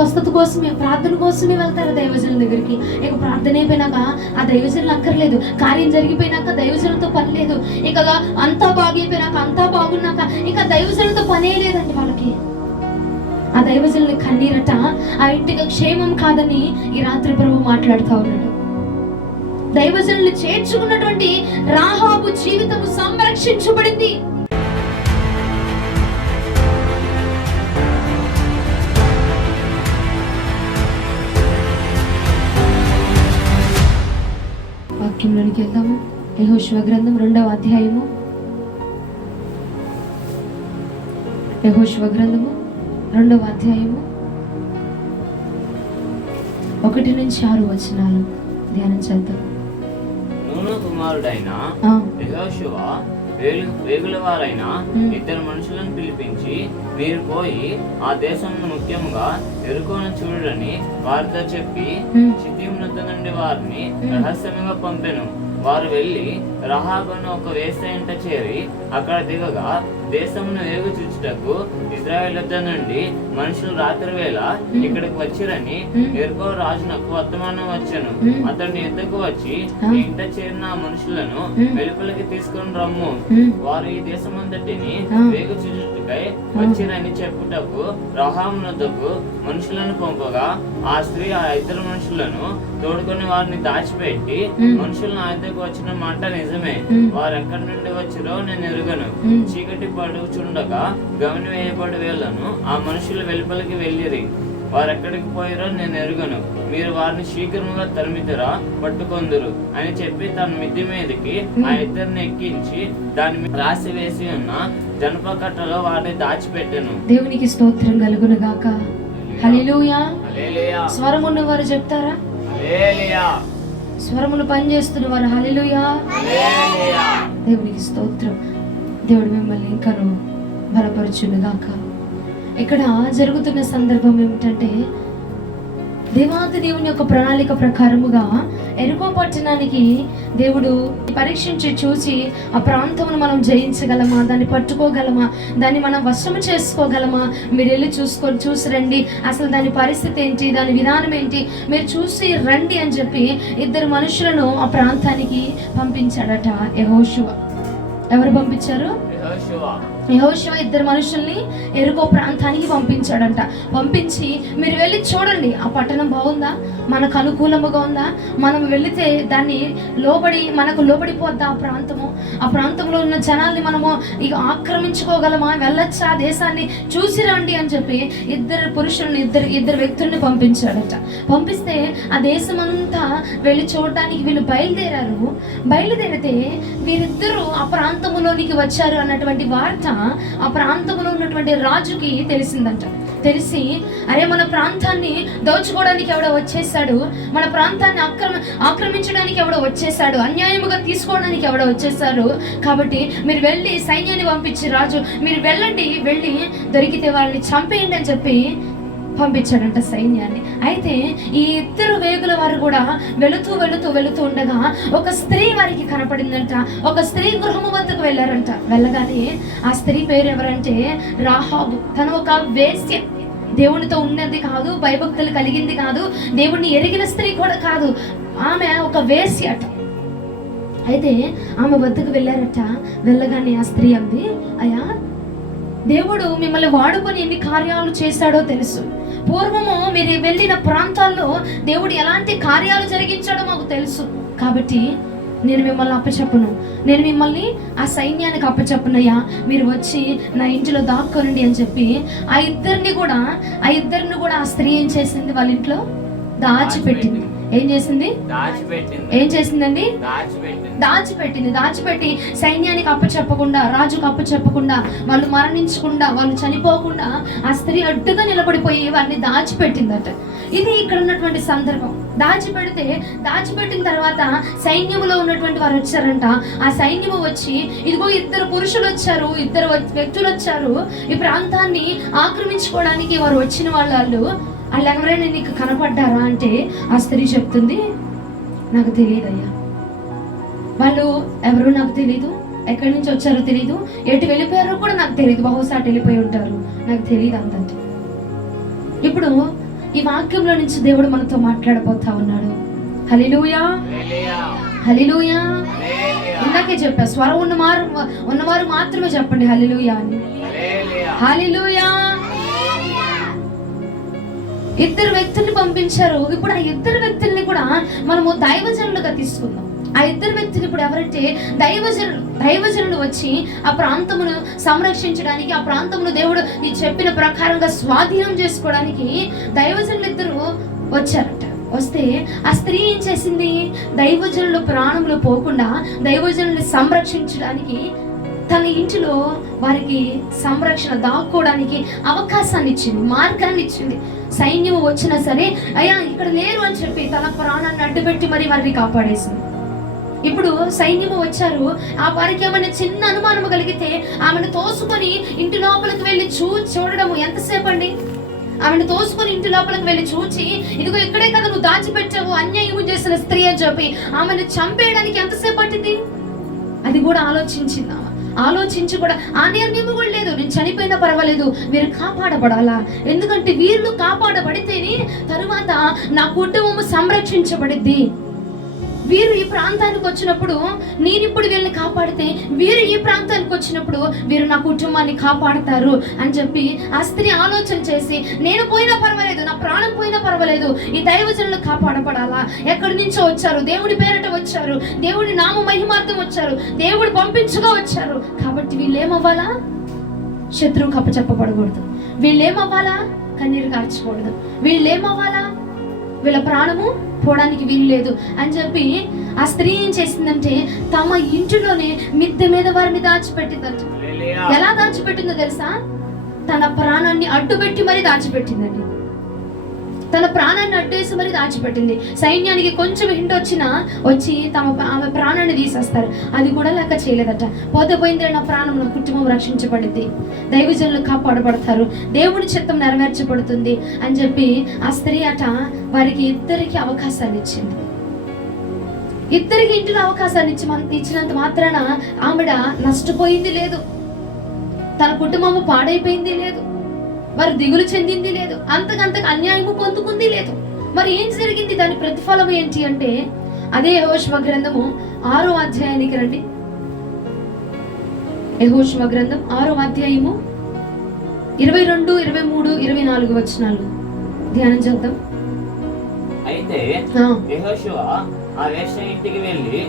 స్వస్థత కోసమే, ప్రార్థన కోసమే వెళ్తారు దైవజనుల దగ్గరికి. ఇక ప్రార్థన అయిపోయినాక ఆ దైవజనులు అక్కర్లేదు, కార్యం జరిగిపోయినాక దైవజనులతో పని లేదు, ఇక అంతా బాగైపోయినాక, అంతా బాగున్నాక ఇక దైవజనులతో పనే లేదండి వాళ్ళకి. ఆ దైవజనుల కన్నీరట ఆ ఇంటికి క్షేమం కాదని ఈ రాత్రి ప్రభు మాట్లాడుతూ ఉన్నాడు. దైవజనులు చేర్చుకున్నటువంటి రాహాబు జీవితము సంరక్షించబడింది. వాక్యంలోనికి వెళ్దాము. యెహోషువ గ్రంథం 2వ అధ్యాయము. యెహోషువ గ్రంథము 2వ అధ్యాయము 1 నుంచి 6 వచనాలు ధ్యానం చేద్దాం. నూను కుమారుడైన యెహోషువ వేగులవారైన 2 మనుషులను పిలిపించి, మీరు పోయి ఆ దేశంను ముఖ్యంగా ఎరుకోను చూడని వారితో చెప్పి షిత్తీము నొద్ద నుండి వారిని రహస్యంగా పంపెను. వారు వెళ్లి రహాబను ఒక వేశ్య ఇంట చేరి అక్కడ దిగగా, దేశమును వేగు చూచుటకు ఇశ్రాయేలు వద్ద నుండి మనుషులు రాత్రి వేళ ఇక్కడికి వచ్చిరని ఎరుకో రాజునకు వర్తమానం వచ్చెను. అతని యుద్ధకు వచ్చి ఈ ఇంట చేరిన మనుషులను వెలుపలికి తీసుకుని రమ్ము, వారు ఈ దేశమంతటిని వేగు చూచుటకై వచ్చిరని చెప్పుటకు రహాబు వద్దకు మనుషులను పంపగా, ఆ స్త్రీ ఆ 2 మనుషులను తోడుకొని వారిని దాచిపెట్టి, మనుషులను ఆ యుద్ధకు వచ్చిన మాట నిజమే, వారు ఎక్కడి నుండి వచ్చిరో నేను ఎరుగను, చీకటి పడుచుండగా గమని వేయబడి వేళ్లను ఆ మనుషులు వెలుపలికి వెళ్ళిరి, వారు ఎక్కడికి పోయిరో నేను ఎరుగను, మీరు వారిని శీఘ్రముగా తరిమితురా పట్టుకొందురు అని చెప్పి తన మిద్ది మీదకి ఆ 2 ఎక్కించి దాని మీద రాసి వేసి ఉన్న జనప కట్టలో వారిని దాచిపెట్టెను. దేవునికి స్తోత్రం కలుగును గాక. హల్లెలూయా. హల్లెలూయా. స్వరమున్న వారు చెప్తారా? హల్లెలూయా. స్వరములు పనిచేస్తున్న వారు హల్లెలూయా. హల్లెలూయా. దేవునికి స్తోత్రం. దేవుడు మిమ్మల్ని ఇంకా బలపరచును గాక. ఇక్కడ జరుగుతున్న సందర్భం ఏమిటంటే, దేవాది దేవుని యొక్క ప్రణాళిక ప్రకారముగా ఎరుకో పట్టణానికి దేవుడు పరీక్షించి చూసి ఆ ప్రాంతమును మనం జయించగలమా, దాన్ని పట్టుకోగలమా, దాన్ని మనం వశము చేసుకోగలమా, మీరు వెళ్ళి చూసి రండి, అసలు దాని పరిస్థితి ఏంటి, దాని విధానం ఏంటి, మీరు చూసి రండి అని చెప్పి 2 మనుషులను ఆ ప్రాంతానికి పంపించాడట యెహోషువ. ఎవరు పంపించారు? యెహోషువ 2 మనుషుల్ని ఎరుకో ప్రాంతానికి పంపించాడంట. పంపించి, మీరు వెళ్ళి చూడండి, ఆ పట్టణం బాగుందా, మనకు అనుకూలముగా ఉందా, మనం వెళితే దాన్ని మనకు లోబడిపోద్దా, ఆ ప్రాంతంలో ఉన్న జనాల్ని మనము ఇక ఆక్రమించుకోగలమా, వెళ్ళొచ్చా, దేశాన్ని చూసి రండి అని చెప్పి 2 పురుషుల్ని, ఇద్దరు వ్యక్తుల్ని పంపించాడట. పంపిస్తే ఆ దేశమంతా వెళ్ళి చూడడానికి వీళ్ళు బయలుదేరితే వీరిద్దరూ ఆ ప్రాంతంలోనికి వచ్చారు అన్నటువంటి వార్త ఆ ప్రాంతంలో ఉన్నటువంటి రాజుకి తెలిసిందంట. తెలిసి, అరే మన ప్రాంతాన్ని దోచుకోవడానికి ఎవడో వచ్చేసాడు, మన ప్రాంతాన్ని ఆక్రమించడానికి ఎవడో వచ్చేసాడు, అన్యాయముగా తీసుకోవడానికి ఎవడో వచ్చేసారు, కాబట్టి మీరు వెళ్ళి సైన్యాన్ని పంపించి రాజు మీరు వెళ్ళండి, వెళ్ళి దొరికితే వాళ్ళని చంపేయండి అని చెప్పి పంపించాడంట సైన్యాన్ని. అయితే ఈ 2 వేగుల వారు కూడా వెళుతూ ఉండగా ఒక స్త్రీ వారికి కనపడిందంట. ఒక స్త్రీ గృహము వద్దకు వెళ్ళారంట. వెళ్ళగానే ఆ స్త్రీ పేరు ఎవరంటే రాహాబు. తను ఒక వేశ్య, దేవునితో ఉన్నది కాదు, భయభక్తులు కలిగింది కాదు, దేవుణ్ణి ఎరిగిన స్త్రీ కూడా కాదు, ఆమె ఒక వేశ్య అట. అయితే ఆమె వద్దకు వెళ్ళారట. వెళ్ళగానే ఆ స్త్రీ అంది, అయ్యా, దేవుడు మిమ్మల్ని వాడుకొని ఎన్ని కార్యాలు చేశాడో తెలుసు, పూర్వము మీరు వెళ్ళిన ప్రాంతాల్లో దేవుడు ఎలాంటి కార్యాలు జరిగించాడో మాకు తెలుసు, కాబట్టి నేను మిమ్మల్ని అప్పచెప్పను, నేను మిమ్మల్ని ఆ సైన్యానికి అప్పచెప్పనయ్యా, మీరు వచ్చి నా ఇంటిలో దాక్కోనండి అని చెప్పి ఆ ఇద్దరిని కూడా ఆ స్త్రీ ఏం చేసింది, వాళ్ళ ఇంట్లో దాచిపెట్టింది. ఏం చేసింది? దాచిపెట్టిందండి. దాచిపెట్టి సైన్యానికి అప్పచెప్పకుండా, రాజుకు అప్పచెప్పకుండా, వాళ్ళు మరణించకుండా, వాళ్ళు చనిపోకుండా ఆ స్త్రీ అడ్డుగా నిలబడిపోయి వారిని దాచిపెట్టిందట. ఇది ఇక్కడ ఉన్నటువంటి సందర్భం. దాచిపెట్టిన తర్వాత సైన్యములో ఉన్నటువంటి వారు వచ్చారంట. ఆ సైన్యము వచ్చి, ఇదిగో 2 పురుషులు వచ్చారు, 2 వ్యక్తులు వచ్చారు, ఈ ప్రాంతాన్ని ఆక్రమించుకోవడానికి వారు వచ్చిన వాళ్ళు ఎవరైనా నీకు కనపడ్డారా అంటే ఆ స్త్రీ చెప్తుంది, నాకు తెలియదయ్యా, వాళ్ళు ఎవరు నాకు తెలీదు, ఎక్కడి నుంచి వచ్చారో తెలీదు, ఎటు వెళ్ళిపోయారో కూడా నాకు తెలియదు, బహుశా అటు వెళ్ళిపోయి ఉంటారు, నాకు తెలియదు అంతంటే. ఇప్పుడు ఈ వాక్యంలో నుంచి దేవుడు మనతో మాట్లాడబోతా ఉన్నాడు. హల్లెలూయా, హల్లెలూయా. ఇందాకే చెప్పా, స్వరం ఉన్నవారు మాత్రమే చెప్పండి హల్లెలూయా అని. హల్లెలూయా. ఇద్దరు వ్యక్తుల్ని పంపించారు. ఇప్పుడు ఆ ఇద్దరు వ్యక్తుల్ని కూడా మనము దైవజనులుగా తీసుకుందాం. ఆ ఇద్దరు వ్యక్తులు ఇప్పుడు ఎవరంటే దైవజనులు వచ్చి ఆ ప్రాంతమును సంరక్షించడానికి, ఆ ప్రాంతమును దేవుడు ఈ చెప్పిన ప్రకారంగా స్వాధీనం చేసుకోవడానికి దైవజనులు ఇద్దరు వచ్చారట. వస్తే ఆ స్త్రీ ఏం చేసింది? దైవజనులు ప్రాణములు పోకుండా దైవజనుల్ని సంరక్షించడానికి తన ఇంటిలో వారికి సంరక్షణ దాక్కోవడానికి అవకాశాన్ని ఇచ్చింది, మార్గాన్ని ఇచ్చింది. సైన్యం వచ్చినా సరే అయ్యా ఇక్కడ లేరు అని చెప్పి తన ప్రాణాన్ని అడ్డుపెట్టి మరి వారిని కాపాడేసింది. ఇప్పుడు సైన్యము వచ్చారు, ఆ వారికి ఏమైనా చిన్న అనుమానం కలిగితే ఆమెను తోసుకొని ఇంటి లోపలికి వెళ్ళి చూడడము ఎంతసేపు అండి? ఆమెను తోసుకొని ఇంటి లోపలికి వెళ్ళి చూచి, ఇదిగో ఇక్కడే కదా నువ్వు దాచిపెట్టావు, అన్యాయం చేసిన స్త్రీ అని చెప్పి ఆమెను చంపేయడానికి ఎంతసేపు పట్టింది? అది కూడా ఆలోచించింది. ఆలోచించి కూడా ఆ నిర్ణయం కూడా లేదు, నేను చనిపోయినా పర్వాలేదు, వీరు కాపాడబడాలా. ఎందుకంటే వీళ్ళు కాపాడబడితేనే తరువాత నా కుటుంబము సంరక్షించబడిద్ది. వీరు ఈ ప్రాంతానికి వచ్చినప్పుడు నేను ఇప్పుడు వీళ్ళని కాపాడితే వీరు ఈ ప్రాంతానికి వచ్చినప్పుడు వీరు నా కుటుంబాన్ని కాపాడతారు అని చెప్పి ఆ స్త్రీ ఆలోచన చేసి, నేను పోయినా పర్వాలేదు, నా ప్రాణం పోయినా పర్వాలేదు, ఈ దైవజనులు కాపాడబడాలా. ఎక్కడి నుంచో వచ్చారు, దేవుడి పేరట వచ్చారు, దేవుడి నామ మహిమార్థం వచ్చారు, దేవుడు పంపించుగా వచ్చారు. కాబట్టి వీళ్ళేమవ్వాలా? శత్రువుకు అప్పచెప్పబడకూడదు. వీళ్ళేమవ్వాలా? కన్నీరు కార్చకూడదు. వీళ్ళేమవ్వాలా? వీళ్ళ ప్రాణము పోవడానికి వీలు లేదు అని చెప్పి ఆ స్త్రీ ఏం చేసిందంటే తమ ఇంటిలోనే మిద్దె మీద వారిని దాచిపెట్టిందంట. ఎలా దాచిపెట్టిందో తెలుసా? తన ప్రాణాన్ని అడ్డుపెట్టి మరి దాచిపెట్టిందండి. తన ప్రాణాన్ని అడ్డేసి మరి దాచిపెట్టింది. సైన్యానికి కొంచెం హింట్ వచ్చి ఆమె ప్రాణాన్ని తీసేస్తారు. అది కూడా లెక్క చేయలేదట. పోతే పోయింది, నా ప్రాణం, నా కుటుంబం రక్షించబడింది, దైవజనులు కాపాడబడతారు, దేవుని చిత్తం నెరవేర్చబడుతుంది అని చెప్పి ఆ స్త్రీ అట వారికి ఇద్దరికి అవకాశాన్ని ఇచ్చింది. ఇద్దరికి ఇంటిలో అవకాశాన్ని ఇచ్చినంత మాత్రాన ఆమెడ నష్టపోయింది లేదు, తన కుటుంబము పాడైపోయింది లేదు, వారు దిగులు చెందింది లేదు, అంతకంతకు అన్యాయము పొందుకుంది లేదు. మరి ఏం జరిగింది? దాని ప్రతిఫలం ఏంటి అంటే అదే యెహోషువ గ్రంథము 6వ అధ్యాయానికి రండి. యెహోషువ గ్రంథం 6వ అధ్యాయము 22, 23, 24 వచనాలు ధ్యానం చేద్దాం. అయితే యెహోషువ ఆ వేశ్య ఇంటికి వెళ్ళి,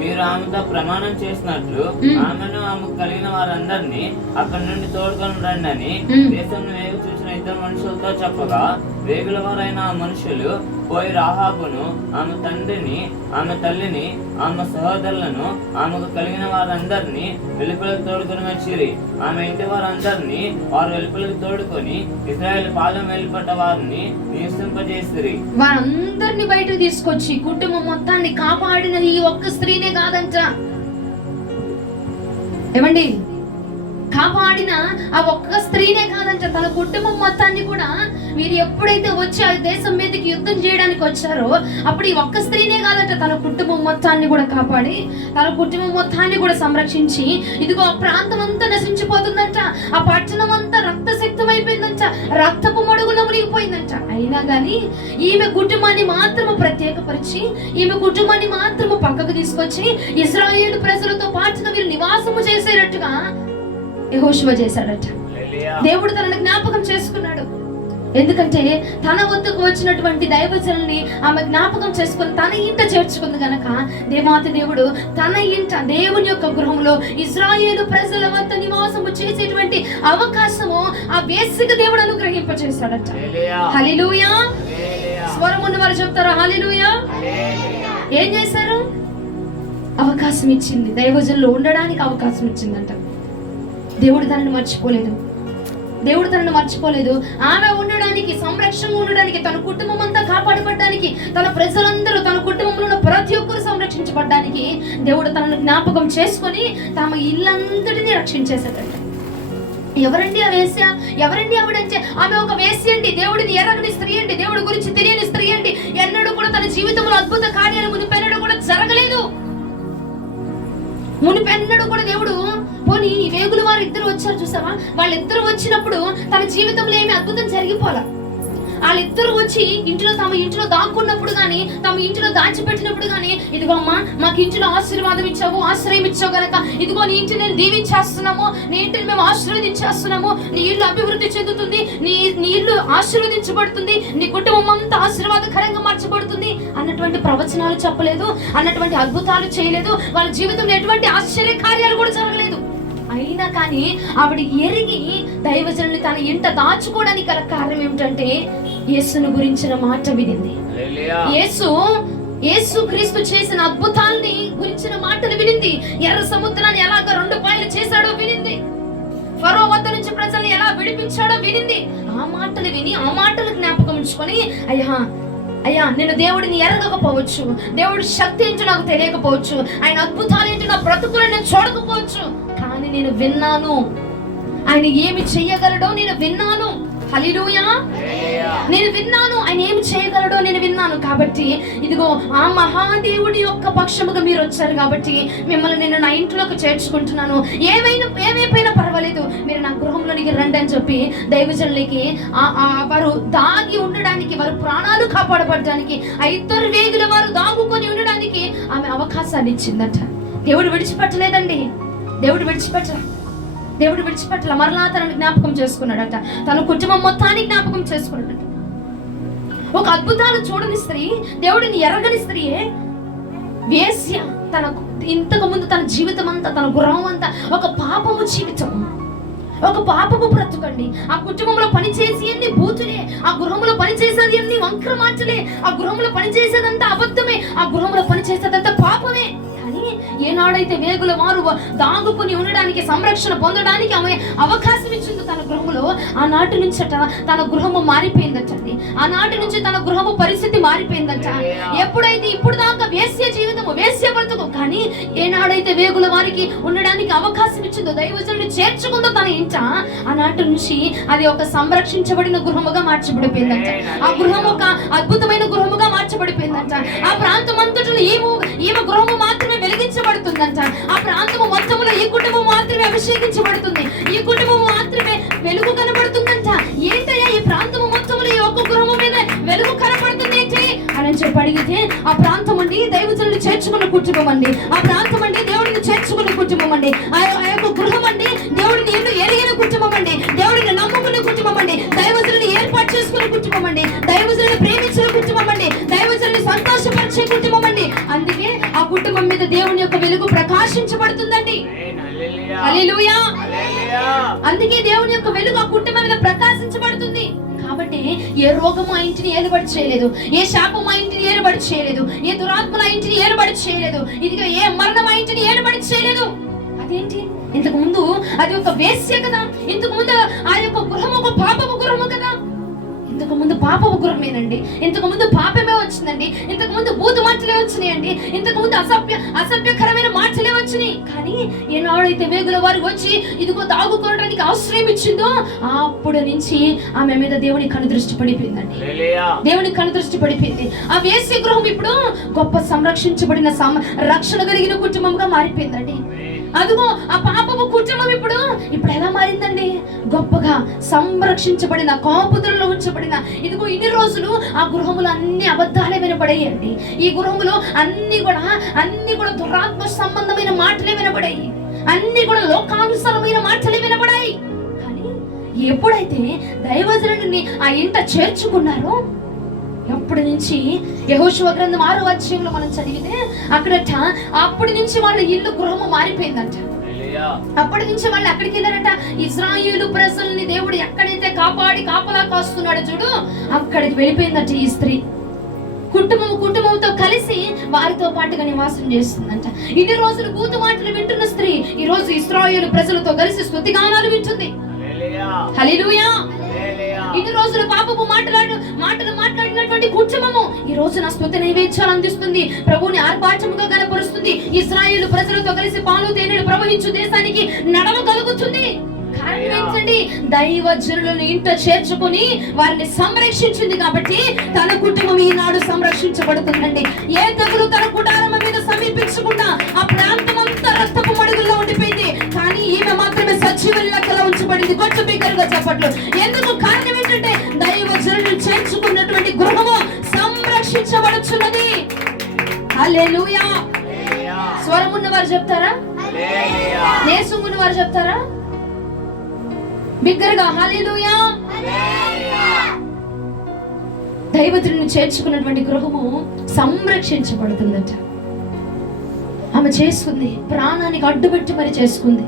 మీరు ఆమెతో ప్రమాణం చేసినట్లు ఆమెను ఆమెకు కలిగిన వారందరినీ అక్కడి నుండి తోడుకొని రండి అని దేశంలో వేగు చూసిన ఇద్దరు మనుషులతో చెప్పగా, వేగుల వారైన ఆ మనుషులు పోయి రాహాబును, ఆమె తండ్రిని, ఆమె తల్లిని, ఆమె సహోదరులను, ఆమెకు కలిగిన వారందరినీ వెలుపలకు తోడుకొని వచ్చిరి. ఆమె ఇంటి వారందరినీ వారు వెలుపలకు తోడుకొని ఇశ్రాయేల్ పాదం వెళ్ళిపట్ట వారిని నివసింపజేసిరి. వారందరినీ బయటకు తీసుకొచ్చి కుటుంబం మొత్తాన్ని కాపాడిన ఈ ఒక్క స్త్రీనే కాదంట. ఏమండి, కాపాడిన ఆ ఒక్క స్త్రీనే కాదంట, తన కుటుంబం మొత్తాన్ని కూడా. వీరు ఎప్పుడైతే వచ్చి ఆ దేశం మీదకి యుద్ధం చేయడానికి వచ్చారో అప్పుడు ఈ ఒక్క స్త్రీనే కాదంట, తన కుటుంబం మొత్తాన్ని కూడా కాపాడి, తన కుటుంబం మొత్తాన్ని కూడా సంరక్షించి, ఇదిగో ఆ ప్రాంతం అంతా నశించిపోతుందంట, ఆ పట్టణం అంతా రక్తశక్తం అయిపోయిందంట, రక్తపు మడుగులో మునిగిపోయిందంట. అయినా గాని ఈమె కుటుంబాన్ని మాత్రము ప్రత్యేకపరిచి, ఈమె కుటుంబాన్ని మాత్రము పక్కకు తీసుకొచ్చి ఇశ్రాయేలు ప్రజలతో పాటున వీరు నివాసము చేసేటట్టుగా యెహోషువ చేశాడట. దేవుడు తనను జ్ఞాపకం చేసుకున్నాడు. ఎందుకంటే తన వద్దకు వచ్చినటువంటి దైవజనుల్ని ఆమె జ్ఞాపకం చేసుకుని తన ఇంట చేర్చుకుంది గనక దేవాతి దేవుడు తన ఇంట, దేవుని యొక్క గృహంలో ఇశ్రాయేలు ప్రజల వద్ద నివాసము చేసేటువంటి అవకాశము ఆ వేశ్యకు దేవుడు అనుగ్రహింపచేశాడట. హల్లెలూయా. స్వరం ఉన్న వారు చెప్తారు హల్లెలూయా. ఏం చేశారు? అవకాశం ఇచ్చింది, దైవజనులు ఉండడానికి అవకాశం ఇచ్చిందంట. దేవుడు తనను మర్చిపోలేదు, దేవుడు తనను మర్చిపోలేదు. ఆమె ఉండడానికి, సంరక్షణగా ఉండడానికి, తన కుటుంబం అంతా కాపాడబడ్డానికి, తన ప్రజలందరూ, తన కుటుంబంలో ఉన్న ప్రతి ఒక్కరు సంరక్షించబడ్డానికి దేవుడు తనను జ్ఞాపకం చేసుకొని తమ ఇల్లంతటినీ రక్షించేశాడంట. ఎవరండి ఆ వేశ్య? ఎవరండి ఆవిడంటే? ఆమె ఒక వేశ్య అండి, దేవుడిని ఎరగని స్త్రీ అండి, దేవుడి గురించి తెలియని స్త్రీ అండి. ఎన్నడూ కూడా తన జీవితంలో అద్భుత కార్యాలు మునిపెన్నడూ కూడా జరగలేదు. మునిపెన్నడూ కూడా దేవుడు, పోనీ ఈ వేగుల వారు ఇద్దరు వచ్చారు చూసావా, వాళ్ళిద్దరు వచ్చినప్పుడు తన జీవితంలో ఏమి అద్భుతం జరిగిపోలా. వాళ్ళిద్దరు వచ్చి తమ ఇంట్లో దాక్కున్నప్పుడు గానీ, తమ ఇంట్లో దాచిపెట్టినప్పుడు గానీ, ఇదిగో అమ్మా మాకు ఇంట్లో ఆశీర్వాదం ఇచ్చావు, ఆశ్రయం ఇచ్చావు గనక ఇదిగో నీ ఇంటిని నేను దీవించేస్తున్నాము, నీ ఇంటిని మేము ఆశీర్వదించేస్తున్నాము, నీ ఇల్లు అభివృద్ధి చెందుతుంది, నీ ఇల్లు ఆశీర్వదించబడుతుంది, నీ కుటుంబం అంతా ఆశీర్వాదకరంగా మార్చబడుతుంది అన్నటువంటి ప్రవచనాలు చెప్పలేదు, అన్నటువంటి అద్భుతాలు చేయలేదు, వాళ్ళ జీవితంలో ఎటువంటి ఆశ్చర్య కార్యాలు కూడా జరగలేదు. అయినా కానీ ఆవిడ ఎరిగి దైవజనుని తన ఇంట దాచుకోవడానికి గల కారణం ఏమిటంటే యేసును గురించిన మాట వినింది. యేసు క్రీస్తు చేసిన అద్భుతాల్ని గురించిన మాటలు వినింది. ఎర్ర సముద్రాన్ని ఎలాగ 2 పాయలు చేశాడో వినింది. ఫరో వద్ద నుంచి ప్రజల్ని ఎలా విడిపించాడో వినింది. ఆ మాటలు విని ఆ మాటలు జ్ఞాపకం ఉంచుకొని అయ్యా నేను దేవుడిని ఎరగకపోవచ్చు, దేవుడి శక్తి ఏంటో నాకు తెలియకపోవచ్చు, ఆయన అద్భుతాలు ఏంటో నా బ్రతుకులు నేను చూడకపోవచ్చు, కానీ నేను విన్నాను, ఆయన ఏమి చెయ్యగలడో నేను విన్నాను. హల్లెలూయా. నేను విన్నాను ఆయన ఏమి చేయగలడో నేను విన్నాను. కాబట్టి ఇదిగో ఆ మహాదేవుడి యొక్క పక్షముగా మీరు వచ్చారు కాబట్టి మిమ్మల్ని నేను నా ఇంట్లోకి చేర్చుకుంటున్నాను. ఏమైపోయినా పర్వాలేదు, మీరు నా గృహంలోనికి రండి అని చెప్పి దైవజనులకి వారు దాగి ఉండడానికి, వారు ప్రాణాలు కాపాడబడడానికి, ఆ ఇద్దరు వేగుల వారు దాగుకొని ఉండడానికి ఆమె అవకాశాన్ని ఇచ్చిందట. దేవుడు విడిచిపెట్టలేదండి, దేవుడు విడిచిపెట్టల. మరలా తనని జ్ఞాపకం చేసుకున్నాడట, తన కుటుంబం మొత్తాన్ని జ్ఞాపకం చేసుకున్నాడట. ఒక అద్భుతాలు చూడని స్త్రీ, దేవుడిని ఎరగని స్త్రీయే వేశ్య. తనకు ఇంతకు ముందు తన జీవితం అంతా, తన గృహం అంతా ఒక పాపము జీవితం, ఒక పాపము బ్రతుకండి. ఆ కుటుంబంలో పనిచేసి అన్ని బూతులే, ఆ గృహంలో పనిచేసేది అన్ని వంకర మాటలే, ఆ గృహంలో పనిచేసేదంతా అబద్ధమే, ఆ గృహంలో పనిచేసేదంతా పాపమే. ఏనాడైతే వేగుల వారు దాగుకుని ఉండడానికి, సంరక్షణ పొందడానికి ఆమె అవకాశం ఇచ్చింది తన గృహంలో, ఆనాటి నుంచి తన గృహము మారిపోయిందటండి. ఆనాటి నుంచి తన గృహము పరిస్థితి మారిపోయిందట. ఎప్పుడైతే ఇప్పుడు దాకా వేశ్య జీవితము, వేశ్య బ్రతుకు, కానీ ఏనాడైతే వేగుల వారికి ఉండడానికి అవకాశం ఇచ్చిందో, దైవజనుని చేర్చుకుందో తన ఇంట, ఆనాటి నుంచి అది ఒక సంరక్షించబడిన గృహముగా మార్చబడిపోయిందంట. ఆ గృహం ఒక అద్భుతమైన గృహముగా మార్చబడిపోయిందంట. ఆ ప్రాంతం అంతటా ఈమె గృహము మాత్రమే వెలిగించబడుతుందంట. ఆ ప్రాంతము మొత్తంలో ఈ కుటుంబం మాత్రమే అభిషేకించబడుతుంది, ఈ కుటుంబం మాత్రమే వెలుగు కనబడుతుందంట. ఏంటయ్యా ఈ ప్రాంతము మొత్తంలో ఈ ఒక్క గృహము మీద వెలుగు కనబడుతుంది ఏంటి అని చెప్పి అడిగితే, ఆ ప్రాంతం అండి దైవజనులు చేర్చుకున్న కుటుంబం అండి, ఆ ప్రాంతం అండి దేవుడిని చేర్చుకున్న కుటుంబం అండి, ఆ యొక్క గృహం అండి దేవుడిని ఎన్నో ఎరిగిన కుటుంబం అండి, దేవుడిని నమ్ముకున్న కుటుంబం అండి, దైవజనుని ఏర్పాటు చేసుకున్న కుటుంబం అండి, దైవజనుని ప్రేమించిన కుటుంబం అండి, దైవజనుని సంతోషపరిచే కుటుంబం అండి. అందుకే ఆ కుటుంబం మీద దేవుని యొక్క వెలుగు ప్రకాశించబడుతుందండి. హల్లెలూయా. అందుకే దేవుని యొక్క వెలుగు ఆ కుటుంబం మీద ప్రకాశించబడుతుంది. కాబట్టి ఏ రోగము ఆ ఇంటిని ఏలుబడి చేయలేదు, ఏ శాపం ఆ ఇంటిని ఏలుబడి చేయలేదు, ఏ దురాత్మల ఇంటిని ఏలుబడి చేయలేదు, ఇదిగో ఏ మరణం ఆ ఇంటిని ఏలుబడి చేయలేదు. అదేంటి, ఇంతకు ముందు అది ఒక వేశ్య కదా, ఇంతకు ముందు ఆ యొక్క గృహం ఒక పాపపు గృహము కదా. ఇంతకు ముందు పాపపు గృహమేనండి, ఇంతకు ముందు పాపమే వచ్చిందండి, ఇంతకు ముందు బూతు మాటలే వచ్చినాయండి, ఇంతకు ముందు అసభ్యకరమైన మాటలే వచ్చినాయి. కానీ ఏనాడైతే వేగుల వారికి వచ్చి ఇదిగో దాగుకోవడానికి ఆశ్రయం ఇచ్చిందో, అప్పటి నుంచి ఆమె మీద దేవుని కనుదృష్టి పడిపోయిందండి, దేవుని కనుదృష్టి పడిపోయింది. ఆ వేశ్య గృహం ఇప్పుడు గొప్ప సంరక్షించబడిన రక్షణ కలిగిన కుటుంబంగా మారిపోయిందండి. అదిగో ఆ పాపపు కుటుంబం ఇప్పుడు ఎలా మారిందండి, గొప్పగా సంరక్షించబడిన, కాపుదలలో ఉంచబడిన. ఇదిగో ఇన్ని రోజులు ఆ గృహములు అన్ని అబద్ధాలే వినపడాయండి, ఈ గృహములో అన్ని కూడా దురాత్మ సంబంధమైన మాటలే వినపడాయి, అన్ని కూడా లోకానుసారమైన మాటలే వినపడాయి. కానీ ఎప్పుడైతే దైవజనుడిని ఆ ఇంట చేర్చుకున్నారో, అప్పటి నుంచి యెహోషువ గ్రంథం 6వ అధ్యాయంలో మనం చదివితే అక్కడట అప్పటి నుంచి వాళ్ళ ఇల్లు గృహము మారిపోయిందంట. అప్పటి నుంచి వాళ్ళు అక్కడికి వెళ్ళారట. ఇశ్రాయేలు ప్రజల్ని దేవుడు ఎక్కడైతే కాపలా కాస్తున్నాడో చూడు, అక్కడికి వెళ్ళిపోయిందంట ఈ స్త్రీ. కుటుంబంతో కలిసి వారితో పాటుగా నివాసం చేస్తుందంట. ఇన్ని రోజులు బూతు మాటలు వింటున్న స్త్రీ ఈ రోజు ఇశ్రాయేలు ప్రజలతో కలిసి స్తుతిగానాలు వింటుంది. హల్లెలూయా. ఇన్ని రోజులు పాపపు మాటలు మాట్లాడినటువంటి కుటుంబము ఈ రోజు నా స్తుతి నైవేద్యాలు అందిస్తుంది, ప్రభువుని ఆర్భాటముగా కనపరుస్తుంది, ఇశ్రాయేలు ప్రజలతో కలిసి పాలు తేనెలు ప్రవహించు దేశానికి నడవగలుగుతుంది. కారణం ఏంటండి, దైవజనులను ఇంట చేర్చుకుని వారిని సంరక్షించింది కాబట్టి తన కుటుంబం ఈనాడు సంరక్షించబడుతుందండి. ఏ తెగులు తన కుటారం మీద సమీపించకుండా ఆ ప్రాంతం అంతా రక్తపు మడుగుల్లో ఉండిపోయింది, కానీ ఈమె మాత్రమే సజీవ లెక్కలో ఉంచబడింది. కొంచెం బిగ్గరగా చెప్పట్లు. ఎందుకు? కారణం ఏంటంటే దైవజనులను చేర్చు గృహము సంరక్షించబడుచున్నది. హల్లెలూయా. స్వరం ఉన్నవారు చెప్తారా? నేసుంగున్న వారు చెప్తారా? బిగ్గరగా హల్లెలూయా. దైవజనుని చేర్చుకున్నటువంటి గృహము సంరక్షించబడుతుందట. ఆమె చేసుకుంది, ప్రాణానికి అడ్డుపెట్టి మరి చేసుకుంది,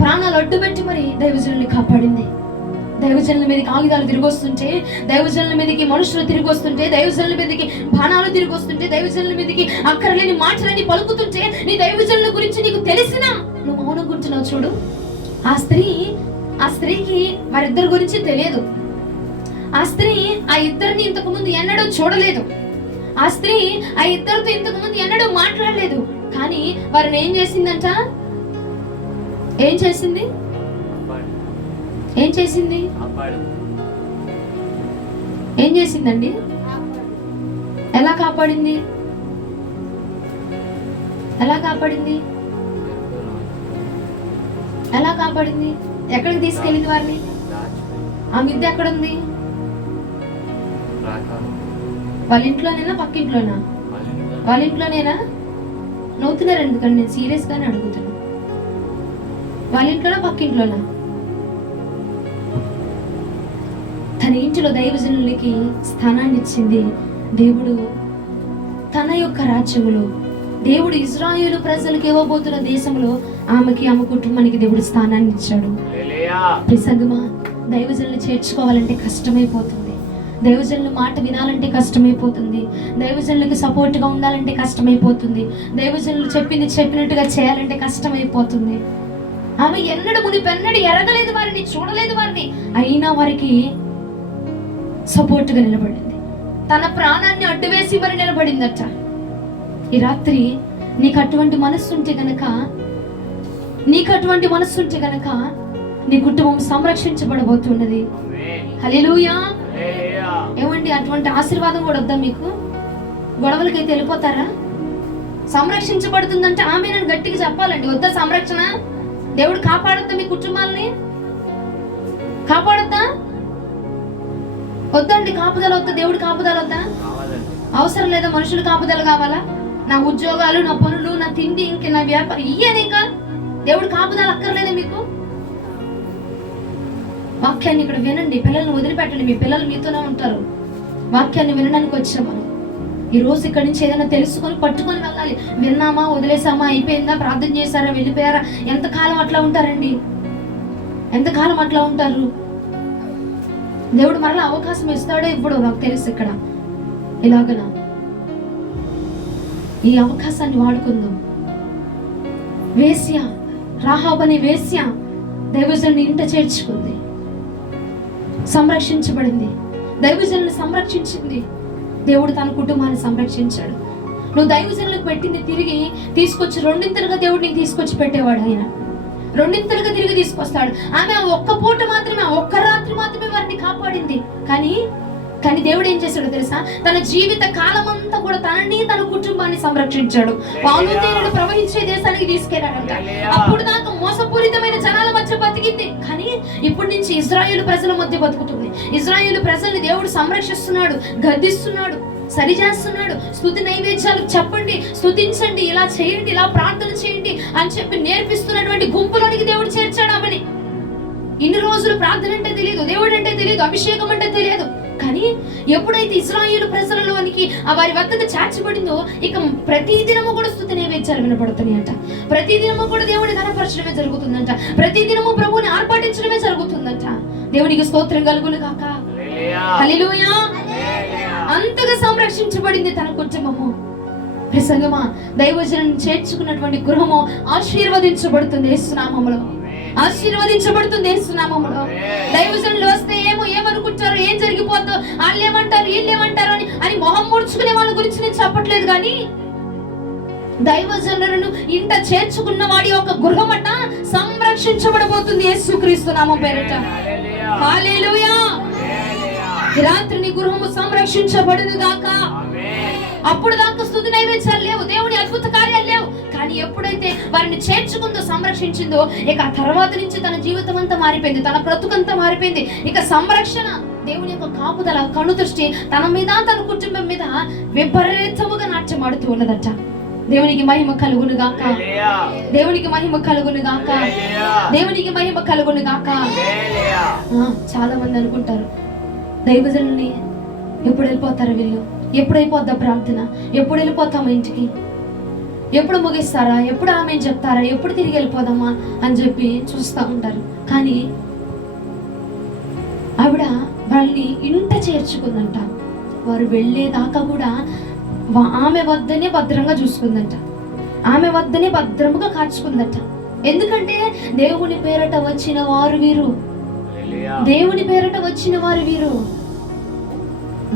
ప్రాణాలు అడ్డుపెట్టి మరి దైవజనుల్ని కాపాడింది. దైవజనుల మీదకి ఆయుధాలు తిరిగి వస్తుంటే, దైవజనుల మీదకి మనుషులు తిరిగి వస్తుంటే, దైవజనుల మీదకి బాణాలు తిరిగి వస్తుంటే, దైవజనుల మీదకి అక్కర్లేని మాటలని పలుకుతుంటే, నీ దైవజనుల గురించి నీకు తెలిసినా నువ్వు మౌనం గుంటున్నావు. చూడు, ఆ స్త్రీకి వారిద్దరి గురించి తెలియదు. ఆ స్త్రీ ఆ ఇద్దరిని ఇంతకు ముందు ఎన్నడూ చూడలేదు. ఆ స్త్రీ ఆ ఇద్దరితో ఇంతకు ముందు ఎన్నడూ మాట్లాడలేదు. కానీ వారిని ఏం చేసిందంట? ఏం చేసింది? ఏం చేసింది? ఏం చేసిందండి? ఎలా కాపాడింది? ఎలా కాపాడింది? ఎలా కాపాడింది? ఎక్కడికి తీసుకెళ్ళింది వారిని? ఆ మిద్దె ఎక్కడుంది? వాళ్ళ ఇంట్లోనేనా, పక్కింట్లోనా? వాళ్ళ ఇంట్లోనేనా? నవ్వుతున్నారు ఎందుకండి? నేను సీరియస్ గానే అడుగుతున్నా. వాళ్ళ ఇంట్లోనా, పక్కింట్లోనా? తన ఇంటిలో దైవజనులకి స్థానాన్ని ఇచ్చింది దేవుడు. తన యొక్క రాజ్యములో దేవుడు ఇజ్రాయేలు ప్రజలకు ఇవ్వబోతున్న దేశంలో ఆమె కుటుంబానికి దేవుడు స్థానాన్ని ఇచ్చాడు. ప్రసంగమా, దైవజనులు చేర్చుకోవాలంటే కష్టమైపోతుంది. దైవజనుల మాట వినాలంటే కష్టమైపోతుంది. దైవజనులకు సపోర్ట్గా ఉండాలంటే కష్టమైపోతుంది. దైవజనులు చెప్పింది చెప్పినట్టుగా చేయాలంటే కష్టమైపోతుంది. ఆమె ఎన్నడూ మునిపెన్నడూ ఎరగలేదు వారిని, చూడలేదు వారిని, అయినా వారికి సపోర్ట్గా నిలబడింది. తన ప్రాణాన్ని అడ్డువేసి మరి నిలబడిందట. ఈ రాత్రి నీకు అటువంటి మనస్సు ఉంటే గనక, నీ కుటుంబం సంరక్షించబడబోతున్నది. హల్లెలూయా. ఏమండి, అటువంటి ఆశీర్వాదం కూడా వద్దా మీకు? గొడవలకైతే వెళ్ళిపోతారా? సంరక్షించబడుతుందంటే ఆమె నన్ను గట్టిగా చెప్పాలండి. వద్దా సంరక్షణ? దేవుడు కాపాడొద్దా మీ కుటుంబాలని? కాపాడొద్దా? వద్దండి. కాపుదల వద్దా? దేవుడు కాపుదల వద్దా? అవసరం లేదా? మనుషులు కాపుదల కావాలా? నా ఉద్యోగాలు, నా పనులు, నా తిండి, ఇంక నా వ్యాపారం ఇయ్యని ఇంకా దేవుడు కాపుదల అక్కర్లేదా మీకు? వాక్యాన్ని ఇక్కడ వినండి. పిల్లల్ని వదిలిపెట్టండి. మీ పిల్లలు మీతోనే ఉంటారు. వాక్యాన్ని వినడానికి వచ్చాం మనం. ఈ రోజు ఇక్కడి నుంచి ఏదైనా తెలుసుకొని పట్టుకొని వెళ్ళాలి. విన్నామా, వదిలేసామా, అయిపోయిందా, ప్రార్థన చేశారా, వెళ్ళిపోయారా? ఎంతకాలం అట్లా ఉంటారండి? ఎంతకాలం అట్లా ఉంటారు? దేవుడు మరలా అవకాశం ఇస్తాడో ఇవ్వడో నాకు తెలుసు. ఇక్కడ ఇలాగనా ఈ అవకాశాన్ని వాడుకుందాం. వేశ్య, రాహాబు అనే వేశ్య దైవజనుని ఇంట చేర్చుకుంది, సంరక్షించబడింది. దైవజనుని సంరక్షించింది. దేవుడు తన కుటుంబాన్ని సంరక్షించాడు. నువ్వు దైవజనులకు పెట్టింది తిరిగి తీసుకొచ్చి రెండింతలుగా దేవుడు నీకు తీసుకొచ్చి పెట్టేవాడు. ఆయన రెండింతలుగా తిరిగి తీసుకొస్తాడు. ఆమె ఒక్క పూట మాత్రమే, ఒక్క రాత్రి మాత్రమే వారిని కాపాడింది. కానీ దేవుడు ఏం చేశాడో తెలుసా? తన జీవిత కాలం అంతా కూడా తనని, తన కుటుంబాన్ని సంరక్షించాడు. పాలు తేనెలు ప్రవహించే దేశానికి తీసుకెళ్లాడంట. అప్పుడు దాకా మోసపూరితమైన జనాల మధ్య బతికింది. కానీ ఇప్పటి నుంచి ఇజ్రాయేలు ప్రజల మధ్య బతుకుతుంది. ఇజ్రాయేలు ప్రజల్ని దేవుడు సంరక్షిస్తున్నాడు, గద్దిస్తున్నాడు, సరిచేస్తున్నాడు. స్తుతి నైవేద్యాలు చెప్పండి, స్తుతించండి, ఇలా చేయండి, ఇలా ప్రార్థన చేయండి అని చెప్పి నేర్పిస్తున్నటువంటి గుంపులోనికి దేవుడు చేర్చాడు ఆమెని. ఇన్ని రోజులు ప్రార్థన అంటే తెలియదు, దేవుడు అంటే తెలియదు, అభిషేకం అంటే తెలియదు. కానీ ఎప్పుడైతే ఇశ్రాయేలు ప్రజలలోనికి వారి వద్దకు చేర్చబడిందో, ఇక ప్రతిదినము కూడా స్తుతి నైవేద్యాలు వినపడుతున్నాయంట. ప్రతిదినము కూడా దేవుని ఘనపరచడమే జరుగుతుందంట. ప్రతిదినము ప్రభువుని ఆర్భాటించడమే జరుగుతుందంట. దేవునికి స్తోత్రం కలుగును గాక. హల్లెలూయా. అంతగా సంరక్షించబడింది తన కుటుంబము. ప్రసంగమా, దైవజనుని చేర్చుకున్నటువంటి గృహము ఆశీర్వదించబడుతుంది యేసునామములో. ఆశీర్వదించబడుతుంది యేసునామములో. దైవజనులు వస్తే ఏమనుకుంటారు, ఏం జరిగిపోద్దో, వాళ్ళు ఏమంటారు, వీళ్ళు ఏమంటారు అని మొహం ముడుచుకునే వాళ్ళ గురించి నేను చెప్పట్లేదు. కానీ దైవజనులను ఇంట చేర్చుకున్న వాడి యొక్క గృహమట సంరక్షించబడబోతుంది యేసుక్రీస్తు నామం పేరిట. హల్లెలూయా. రాత్రి నీ గృహము సంరక్షించబడును గాక. అప్పుడు దాకా స్తుతి నైవేద్యాలు లేవు, దేవుని అద్భుత కార్యాలు లేవు. కానీ ఎప్పుడైతే వారిని చేర్చుకుందో, సంరక్షించిందో, ఇక ఆ తర్వాత నుంచి తన జీవితం అంతా మారిపోయింది, తన బ్రతుకంతా మారిపోయింది. ఇక సంరక్షణ దేవుని యొక్క కాపుదల, కను దృష్టి తన మీద, తన కుటుంబం మీద విపరీతముగా నాట్యమాడుతూ ఉన్నదట. దేవునికి మహిమ కలుగును గాక, దేవునికి మహిమ కలుగును గాక, దేవునికి మహిమ కలుగును గాక. చాలా మంది అనుకుంటారు, దైవజనుల్ని ఎప్పుడు వెళ్ళిపోతారు వీళ్ళు, ఎప్పుడు అయిపోద్దా ప్రార్థన, ఎప్పుడు వెళ్ళిపోతాము ఇంటికి, ఎప్పుడు ముగిస్తారా, ఎప్పుడు ఆమె చెప్తారా, ఎప్పుడు తిరిగి వెళ్ళిపోదామా అని చెప్పి చూస్తూ ఉంటారు. కానీ ఆవిడ వాళ్ళని ఇంట చేర్చుకుందంట. వారు వెళ్ళేదాకా కూడా ఆమె వద్దనే భద్రంగా చూసుకుందంట, ఆమె వద్దనే భద్రముగా కాచుకుందట. ఎందుకంటే దేవుని పేరట వచ్చిన వారు వీరు, దేవుని పేరట వచ్చిన వారు వీరు,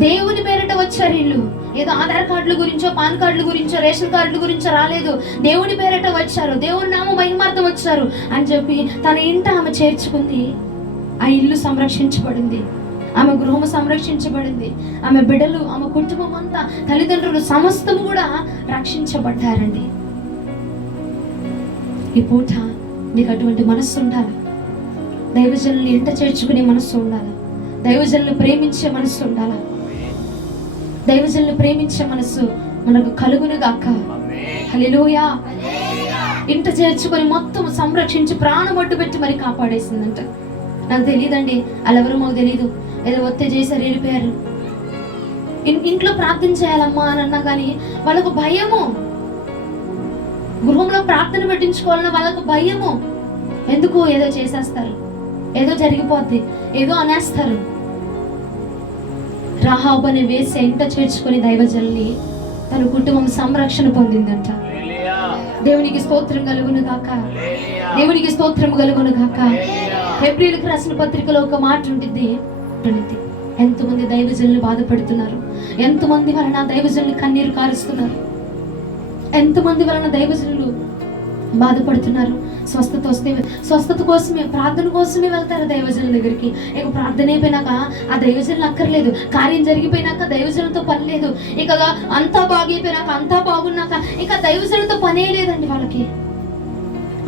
దేవుని పేరట వచ్చారు వీళ్ళు. ఏదో ఆధార్ కార్డుల గురించో, పాన్ కార్డుల గురించో, రేషన్ కార్డుల గురించో రాలేదు, దేవుని పేరట వచ్చారు, దేవుని నామ మహిమార్థం వచ్చారు అని చెప్పి తన ఇంట ఆమె చేర్చుకుంది. ఆ ఇల్లు సంరక్షించబడింది, ఆమె గృహము సంరక్షించబడింది, ఆమె బిడ్డలు, ఆమె కుటుంబం అంతా, తల్లిదండ్రులు సమస్తము కూడా రక్షించబడ్డారండి. ఈ పూట నీకు అటువంటి మనస్సు ఉండాలి, దైవజనుల్ని ఇంట చేర్చుకునే మనస్సు ఉండాలి, దైవజనులు ప్రేమించే మనస్సు ఉండాలి. దైవజనులు ప్రేమించే మనస్సు మనకు కలుగును గాక. హల్లెలూయా. ఇంట చేర్చుకొని మొత్తం సంరక్షించి ప్రాణం అడ్డు పెట్టి మరి కాపాడేసిందంట. నాకు తెలియదండి, వాళ్ళెవరో మాకు తెలియదు, ఏదో ఒత్తే చేశారు, వెళ్ళిపోయారు. ఇంట్లో ప్రార్థన చేయాలమ్మా అని అన్నా కానీ వాళ్ళకు భయము, గృహంలో ప్రార్థన పెట్టించుకోవాలన్న వాళ్ళకు భయము. ఎందుకు? ఏదో చేసేస్తారు, ఏదో జరిగిపోద్ది, ఏదో అనేస్తారు. రాహాబు అనే వేసి ఎంట చేర్చుకుని దైవజనుల్ని తన కుటుంబం సంరక్షణ పొందిందంట. దేవునికి స్తోత్రం కలుగును గాక, దేవునికి స్తోత్రం కలుగును గాక. హెబ్రీయులకు రాసిన పత్రికలో ఒక మాట ఉంటుంది, ఎంతమంది దైవజనులు బాధపడుతున్నారు, ఎంతమంది వలన దైవజనులు కన్నీరు కారుస్తున్నారు, ఎంతమంది వలన దైవజనులు బాధపడుతున్నారు. స్వస్థత వస్తే స్వస్థత కోసమే, ప్రార్థన కోసమే వెళ్తారు దైవజనుల దగ్గరికి. ఇక ప్రార్థన అయిపోయినాక ఆ దైవజనులు అక్కర్లేదు, కార్యం జరిగిపోయినాక దైవజనులతో పని లేదు, ఇక అంతా బాగైపోయినాక, అంతా బాగున్నాక ఇక దైవజనులతో పనే లేదండి వాళ్ళకి.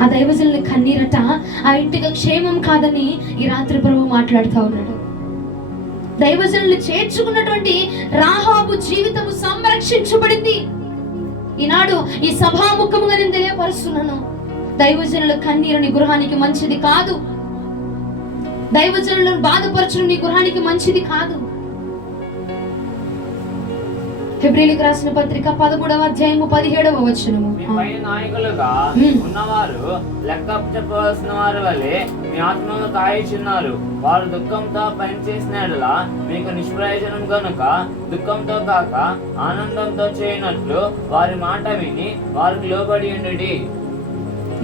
ఆ దైవజనుల కన్నీరట ఆ ఇంటికి క్షేమం కాదని ఈ రాత్రి ప్రభు మాట్లాడుతూ ఉన్నాడు. దైవజనులు చేర్చుకున్నటువంటి రాహాబు జీవితము సంరక్షించబడింది. ఈనాడు ఈ సభాముఖముగా నేను తెలియపరుస్తున్నాను, దైవజనుల కన్నీరు నీ గృహానికి మంచిది కాదు, దైవజనులను బాధపరచడం నీ గృహానికి మంచిది కాదు. హెబ్రీయులకు రాసిన పత్రిక 13వ అధ్యాయము 17వ వచనము. నాయకులుగా ఉన్నవారు లెక్క చెప్పవలసిన వారి వలె మీ ఆత్మను కాయిచున్నారు. వారు దుఃఖంతో పని చేసినట్లా మీకు నిష్ప్రయోజనం గనుక దుఃఖంతో కాక ఆనందంతో చేయనట్లు వారి మాట విని వారికి లోబడి ఉండుడి.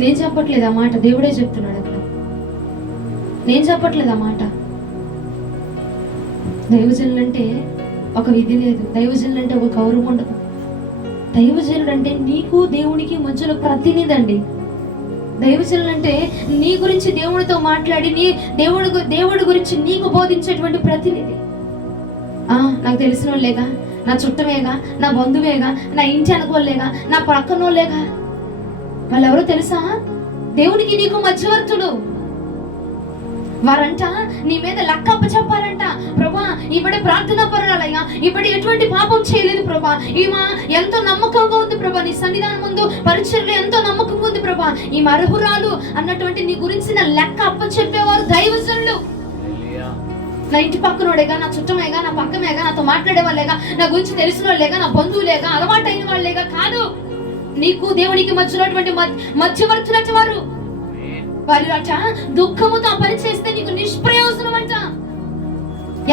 నేను చెప్పట్లేదు ఆ మాట, దేవుడే చెప్తున్నాడు అక్కడ. నేను చెప్పట్లేదు ఆ మాట. దైవజనులు అంటే ఒక విధి లేదు, దైవజనులు అంటే ఒక గౌరవం ఉండదు. దైవజనుడు అంటే నీకు దేవునికి మధ్యలో ప్రతినిధి అండి. దైవజనులు అంటే నీ గురించి దేవుడితో మాట్లాడి నీ దేవుడి గురించి నీకు బోధించేటువంటి ప్రతినిధి. నాకు తెలిసిన వాళ్ళేగా, నా చుట్టమేగా, నా బంధువేగా, నా ఇంటి అనుకోలేగా, నా పక్కనోళ్ళేగా, వాళ్ళెవరో తెలుసా? దేవునికి నీకు మధ్యవర్తుడు. వారంట నీ మీద లెక్కప్ప చెప్పాలంట. ప్రభా ఈవిడ ప్రార్థనా పరురాలయ్యా, ఈవిడ ఎటువంటి పాపం చేయలేదు ప్రభా, ఈమె ఎంతో నమ్మకంగా ఉంది ప్రభా, నీ సన్నిధానం ముందు పరిచర్యలో ఎంతో నమ్మకంగా ఉంది ప్రభా, ఈమె అర్హురాలు అన్నటువంటి నీ గురించిన లెక్క అప్ప చెప్పేవారు దైవజనులు. నా ఇంటి పక్కనోడేగా, నా చుట్టమేగా, నా పక్కమేగా, నాతో మాట్లాడే వాళ్ళేగా, నా గురించి తెలిసిన వాళ్ళేగా, నా బంధువులేగా, అలవాటైన వాళ్ళేగా కాదు. నీకు దేవునికి మధ్యలోటువంటి మధ్యవర్తులట వారు. వారి అట దుఃఖముతో పని చేస్తే నీకు నిష్ప్రయోజనం అంట.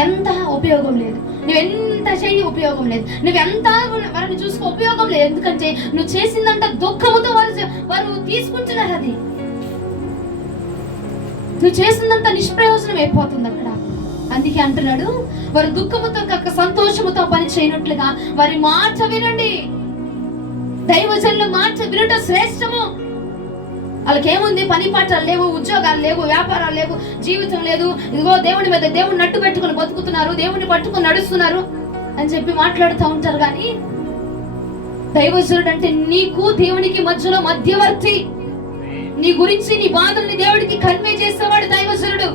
ఎంత ఉపయోగం లేదు, నువ్వెంత చెయ్యి ఉపయోగం లేదు, నువ్వెంత వారిని చూసుకో ఉపయోగం లేదు. ఎందుకంటే నువ్వు చేసిందంట దుఃఖముతో వారు తీసుకుంటున్నారు. అది నువ్వు చేసిందంత నిష్ప్రయోజనం అయిపోతుంది అక్కడ. అందుకే అంటున్నాడు, వారు దుఃఖముతో కాక సంతోషముతో పని చేయనట్లుగా వారి మాట వినండి. దైవజనుల మాట వినుట శ్రేష్టము. వాళ్ళకేముంది? పని పాటలు లేవు, ఉద్యోగాలు లేవు, వ్యాపారాలు లేవు, జీవితం లేదు, ఇదిగో దేవుని మీద దేవుని నట్టు పెట్టుకుని బతుకుతున్నారు, దేవుని పట్టుకుని నడుస్తున్నారు అని చెప్పి మాట్లాడుతూ ఉంటారు. కానీ దైవజనుడు అంటే నీకు దేవునికి మధ్యలో మధ్యవర్తి. నీ గురించి నీ బాధల్ని దేవుడికి కన్వే చేసేవాడు దైవజనుడు.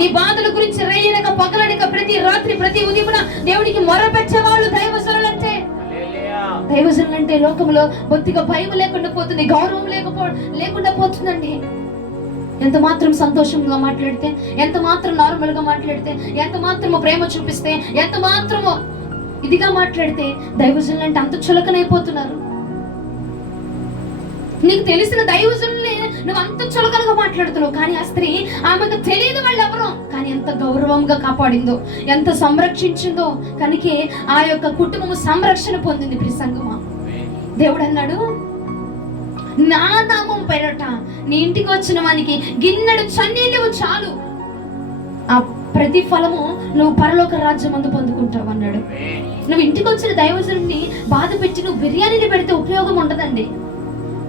నీ బాధల గురించి రేయనక పగలనక ప్రతి రాత్రి ప్రతి ఉదయమున దేవునికి మొరపెట్టేవాళ్ళు దైవజనులంటే. దైవజనులంటే లోకంలో బొత్తిగా భయం లేకుండా పోతుంది, గౌరవం లేకుండా పోతుందండి. ఎంత మాత్రం సంతోషంగా మాట్లాడితే, ఎంత మాత్రం నార్మల్ గా మాట్లాడితే, ఎంత మాత్రము ప్రేమ చూపిస్తే, ఎంత మాత్రము ఇదిగా మాట్లాడితే దైవజనులంటే అంత చులకనైపోతున్నారు. నీకు తెలిసిన దైవజనులే నువ్వు అంత చులకనగా మాట్లాడుతున్నావు, కానీ ఆ స్త్రీ ఆమెకు తెలియదు వాళ్ళు ఎవరో, కానీ ఎంత గౌరవంగా కాపాడిందో, ఎంత సంరక్షించిందో, కనుకే ఆ యొక్క కుటుంబము సంరక్షణ పొందింది. ప్రసంగమా దేవుడు అన్నాడు, నా నామం పేరట నీ ఇంటికి వచ్చిన వానికి గిన్నెడు చన్నీళ్ళు చాలు, ఆ ప్రతిఫలము నువ్వు పరలోక రాజ్యం అందు పొందుకుంటావు అన్నాడు. నువ్వు ఇంటికి వచ్చిన దైవజనుడిని బాధ పెట్టి నువ్వు బిర్యానీని పెడితే ఉపయోగం ఉండదండి.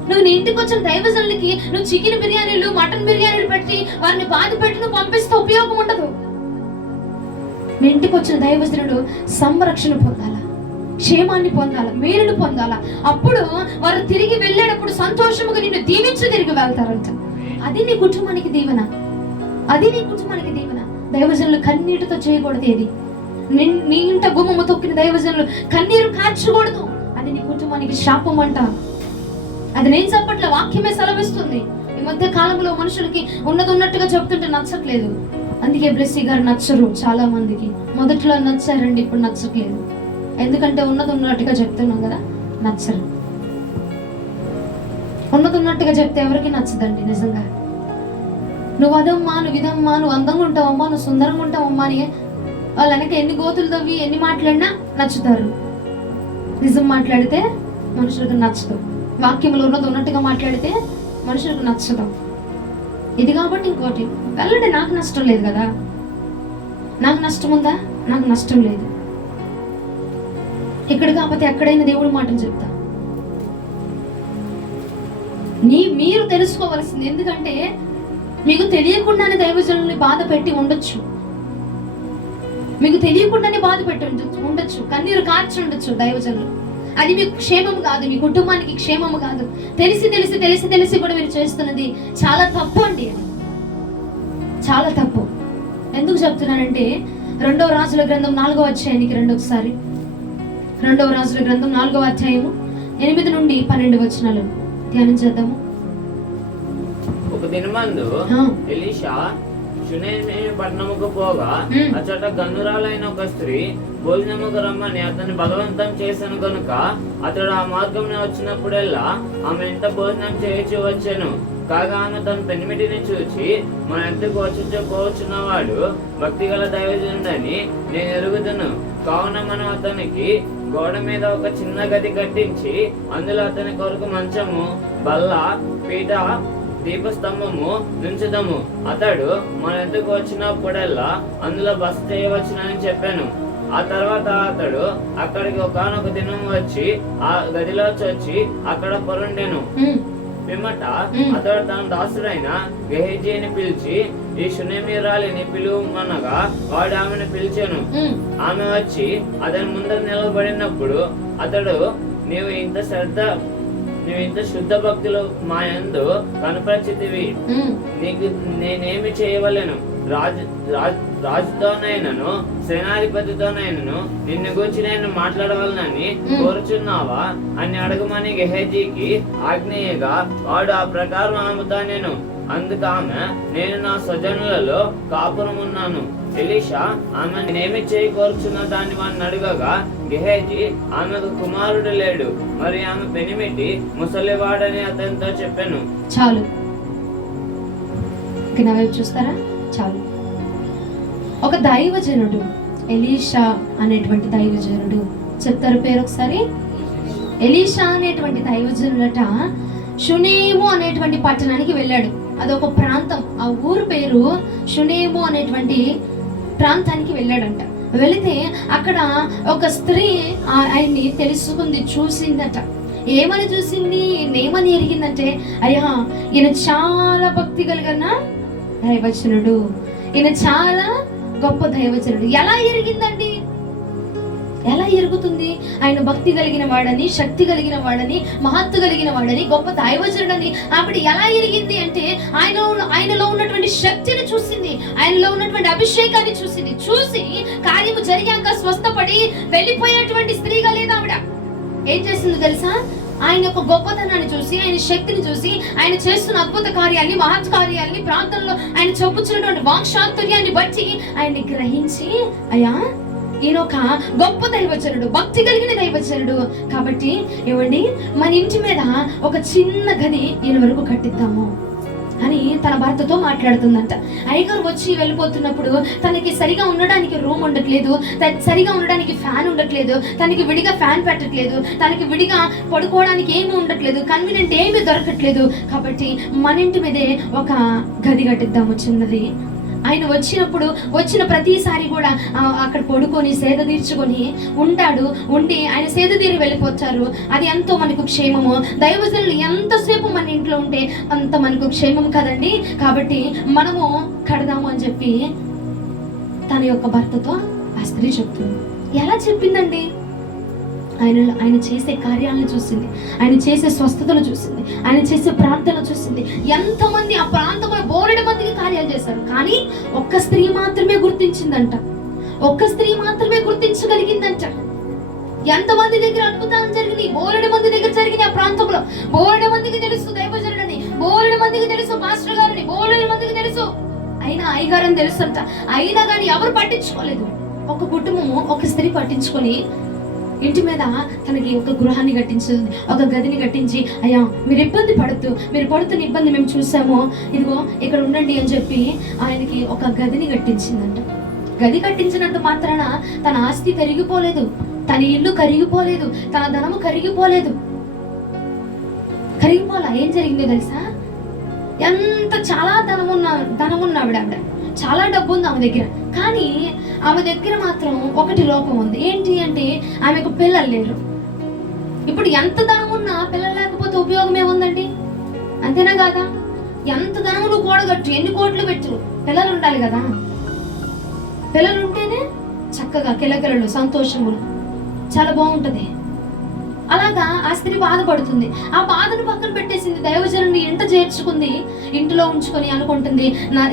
నువ్వు నీ ఇంటికి వచ్చిన దైవజనులకి నువ్వు చికెన్ బిర్యానీలు, మటన్ బిర్యానీలు పెట్టి వారిని బాధ పెట్టి నువ్వు పంపిస్తే ఉపయోగం ఉండదు. మీ ఇంటికి వచ్చిన దైవజనుడు సంరక్షణ పొందాలా, క్షేమాన్ని పొందాలా, మేలును పొందాలా. అప్పుడు వారు తిరిగి వెళ్ళేటప్పుడు సంతోషముగా నిన్ను దీవించి తిరిగి వెళ్తారంట. అది నీ కుటుంబానికి దీవెన, అది నీ కుటుంబానికి దీవెన. దైవజనులు కన్నీటితో చేయకూడదు. ఏది నీ ఇంట గుమ్మము తొక్కిన దైవజనులు కన్నీరు కార్చకూడదు. అది నీ కుటుంబానికి శాపం అంట. అది నేను చెప్పట్ల, వాక్యమే సెలవిస్తుంది. ఈ మధ్య కాలంలో మనుషులకి ఉన్నట్టుగా చెప్తుంటే నచ్చట్లేదు. అందుకే బ్లెస్సీ గారు నచ్చరు చాలా మందికి. మొదట్లో నచ్చారండి, ఇప్పుడు నచ్చట్లేదు. ఎందుకంటే ఉన్నట్టుగా చెప్తున్నాం కదా, నచ్చరు. ఉన్నట్టుగా చెప్తే ఎవరికి నచ్చదండి నిజంగా. నువ్వు అదమ్మా, నువ్వు ఇదమ్మా, నువ్వు అందంగా ఉంటావమ్మా, నువ్వు సుందరంగా ఉంటావమ్మా అని వాళ్ళు వెనక ఎన్ని గోతులు తవ్వి ఎన్ని మాట్లాడినా నచ్చుతారు. నిజం మాట్లాడితే మనుషులకు నచ్చదు. వాక్యంలో ఉన్నట్టుగా మాట్లాడితే మనుషులకు నచ్చదు. ఇది కాబట్టి ఇంకోటి వెళ్ళండి, నాకు నష్టం లేదు కదా. నాకు నష్టం ఉందా? నాకు నష్టం లేదు. ఇక్కడ కాకపోతే ఎక్కడైనా దేవుడి మాటలు చెప్తా. మీరు తెలుసుకోవాల్సింది, ఎందుకంటే మీకు తెలియకుండానే దైవజనుల్ని బాధ పెట్టి ఉండొచ్చు, మీకు తెలియకుండానే బాధ పెట్టి ఉండొచ్చు, కన్నీరు కార్చి ఉండొచ్చు దైవజనులు. అది మీకు క్షేమం కాదు, మీ కుటుంబానికి క్షేమము కాదు. తెలిసి తెలిసి తెలిసి తెలిసి కూడా మీరు చేస్తున్నది చాలా తప్పు అండి, చాలా తప్పు. ఎందుకు చెప్తున్నానంటే 2వ రాజుల గ్రంథం 4వ అధ్యాయానికి రండి ఒకసారి. 2వ రాజుల గ్రంథం 4వ అధ్యాయము 8 నుండి 12 వచనాలు ధ్యానం చేద్దాము. ఒక దినమందు ఎలీషా షూనేము పట్టణముకు పోగా అచ్చట గన్నురాలైన ఒక స్త్రీ భోజనముకు రమ్మని అతన్ని బలవంతం చేశాను కనుక అతడు ఆ మార్గం వచ్చినప్పుడల్లా ఆమె ఎంత భోజనం చేయించి వచ్చాను. కాగా ఆమె తన పెనిమిటిని చూచి మన ఎంతకు వచ్చున్నవాడు భక్తిగల దైవజనుడని నేను ఎరుగుదును. కావున మనం అతనికి గోడ మీద ఒక చిన్న గది కట్టించి అందులో అతని కొరకు మంచము, బల్ల, పీట, దీపస్తంభము నుంచుదము. అతడు మన ఎద్దుకు వచ్చినప్పుడల్లా అందులో బస చేయవచ్చునని చెప్పాను. ఆ తర్వాత అతడు అక్కడికి ఒకనొక దినం వచ్చి ఆ గదిలోకి వచ్చి అక్కడ పొరుండెను. పిమ్మట అతడు తన దాసుడైన గెహజీని పిలిచి ఈ షూనేమీయురాలిని పిలువమనగా వాడు ఆమెను పిలిచాను. ఆమె వచ్చి అతని ముందర నిలబడినప్పుడు అతడు నీవు ఇంత శుద్ధ భక్తులు మా యందు కనపరిచితివి, నీకు నేనేమి చేయవలెను? రాజుతోనైనను సేనాధిపతితోనైనను నిన్ను గురించి నేను మాట్లాడవలనని కోరుచున్నావా అని అడగమని గెహజీకి ఆజ్ఞేయగా వాడు ఆ ప్రకారం ఆమెతో నేను. అందుకు ఆమె నేను నా స్వజనులలో కాపురం ఉన్నాను. ఎలీషా ఆమె నేనేమి చేయి కోరుచున్న దాన్ని వాడిని అడగగా గెహజీ ఆమెకు కుమారుడు లేడు, మరి ఆమె పెనిమిటి ముసలివాడని అతనితో చెప్పాను. చాలు, చూస్తారా? చాలు. ఒక దైవజనుడు, ఎలీషా అనేటువంటి దైవజనుడు, చెప్తారు పేరు ఒకసారి? ఎలీషా అనేటువంటి దైవజనుడట షూనేము అనేటువంటి పట్టణానికి వెళ్ళాడు. అదొక ప్రాంతం, ఆ ఊరు పేరు షూనేము అనేటువంటి ప్రాంతానికి వెళ్ళాడంట. వెళితే అక్కడ ఒక స్త్రీ ఆయన్ని తెలుసుకుంది, చూసిందట. ఏమని చూసింది, ఏమని ఎరిగిందంటే, అయ్యా ఈయన చాలా భక్తి కలిగిన దైవజనుడు, ఈయన చాలా గొప్ప దైవజనుడు. ఎలా ఎరిగిందండి? ఎలా ఎరుగుతుంది? ఆయన భక్తి కలిగిన వాడని, శక్తి కలిగిన వాడని, మహత్తు కలిగిన వాడని, గొప్ప దైవజనుడని ఆవిడ ఎలా ఎరిగింది అంటే ఆయనలో ఉన్నటువంటి శక్తిని చూసింది, ఆయనలో ఉన్నటువంటి అభిషేకాన్ని చూసింది. చూసి కార్యము జరిగాక స్వస్థపడి వెళ్ళిపోయేటువంటి స్త్రీగా లేదు ఆవిడ. ఏం చేసిందో తెలుసా? ఆయన యొక్క గొప్పతనాన్ని చూసి, ఆయన శక్తిని చూసి, ఆయన చేస్తున్న అద్భుత కార్యాన్ని, మహత్ కార్యాన్ని, ప్రాంతంలో ఆయన చూపుతున్నటువంటి వాక్చాతుర్యాన్ని బట్టి ఆయన్ని గ్రహించి, అయ్యా ఈయన ఒక గొప్ప దైవజనుడు, భక్తి కలిగిన దైవజనుడు కాబట్టి ఏమండి మన ఇంటి మీద ఒక చిన్న గది ఈయన వరకు కట్టిద్దాము అని తన భర్తతో మాట్లాడుతుందంట. అయ్యగారు వచ్చి వెళ్ళిపోతున్నప్పుడు తనకి సరిగా ఉండడానికి రూమ్ ఉండట్లేదు, సరిగా ఉండడానికి ఫ్యాన్ ఉండట్లేదు, తనకి విడిగా ఫ్యాన్ పెట్టట్లేదు, తనకి విడిగా పడుకోవడానికి ఏమీ ఉండట్లేదు, కన్వీనియంట్ ఏమీ దొరకట్లేదు. కాబట్టి మన ఇంటి మీదే ఒక గది కట్టిద్దాము చిన్నది. ఆయన వచ్చిన ప్రతిసారి కూడా అక్కడ పడుకొని సేద తీర్చుకొని ఉంటాడు. ఉండి ఆయన సేద తీరి వెళ్ళిపోతారు. అది ఎంతో మనకు క్షేమము. దైవజనులు ఎంతసేపు మన ఇంట్లో ఉంటే అంత మనకు క్షేమం కదండి. కాబట్టి మనము కడదాము అని చెప్పి తన యొక్క భర్తతో ఆ స్త్రీ చెప్తుంది. ఎలా చెప్పిందండి? ఆయన చేసే కార్యాలను చూసింది, ఆయన చేసే స్వస్థతలు చూసింది, ఆయన చేసే ప్రార్థనలు చూసింది. ఎంతమంది ఆ ప్రాంతంలో బోలెడు మందికి కార్యాలు చేశారు, కానీ ఒక్క స్త్రీ మాత్రమే గుర్తించిందంట. ఒక్క స్త్రీ మాత్రమే గుర్తించగలిగిందంట. ఎంతమంది దగ్గర అద్భుతాలు జరిగినాయి, బోలెడు మంది దగ్గర జరిగినాయి. ఆ ప్రాంతంలో బోలెడు మందికి తెలుసు దైవజనుడని, బోలెడు మందికి తెలుసు పాస్టర్ గారని, బోలెడు మందికి తెలుసు అయినా అయ్యగారని తెలుసు అంట. అయినా కానీ ఎవరు పట్టించుకోలేదు. ఒక కుటుంబము ఒక స్త్రీ పట్టించుకొని ఇంటి మీద తనకి ఒక గృహాన్ని కట్టించింది, ఒక గదిని కట్టించి, అయ్యా మీరు పడుతున్న ఇబ్బంది మేము చూసాము, ఇదిగో ఇక్కడ ఉండండి అని చెప్పి ఆయనకి ఒక గదిని కట్టించిందంట. గది కట్టించినంత మాత్రాన తన ఆస్తి కరిగిపోలేదు, తన ఇల్లు కరిగిపోలేదు, తన ధనము కరిగిపోలా. ఏం జరిగిందో తెలుసా? చాలా ధనమున్న ఆవిడ, చాలా డబ్బు ఉంది ఆమె దగ్గర. కానీ ఆమె దగ్గర మాత్రం ఒకటి లోపం ఉంది. ఏంటి అంటే ఆమెకు పిల్లలు లేరు. ఇప్పుడు ఎంత ధనం ఉన్నా పిల్లలు లేకపోతే ఉపయోగం ఏముందండి? అంతేనా కాదా? ఎంత ధనము నువ్వు కూడగట్టు, ఎన్ని కోట్లు పెట్టు, పిల్లలు ఉండాలి కదా. పిల్లలు ఉంటేనే చక్కగా కిలకిలలు, సంతోషములు, చాలా బాగుంటది. అలాగా ఆ స్త్రీ బాధపడుతుంది. ఆ బాధను పక్కన పెట్టేసింది, దైవజనుని ఇంట చేర్చుకుంది, ఇంటిలో ఉంచుకొని అనుకుంటుంది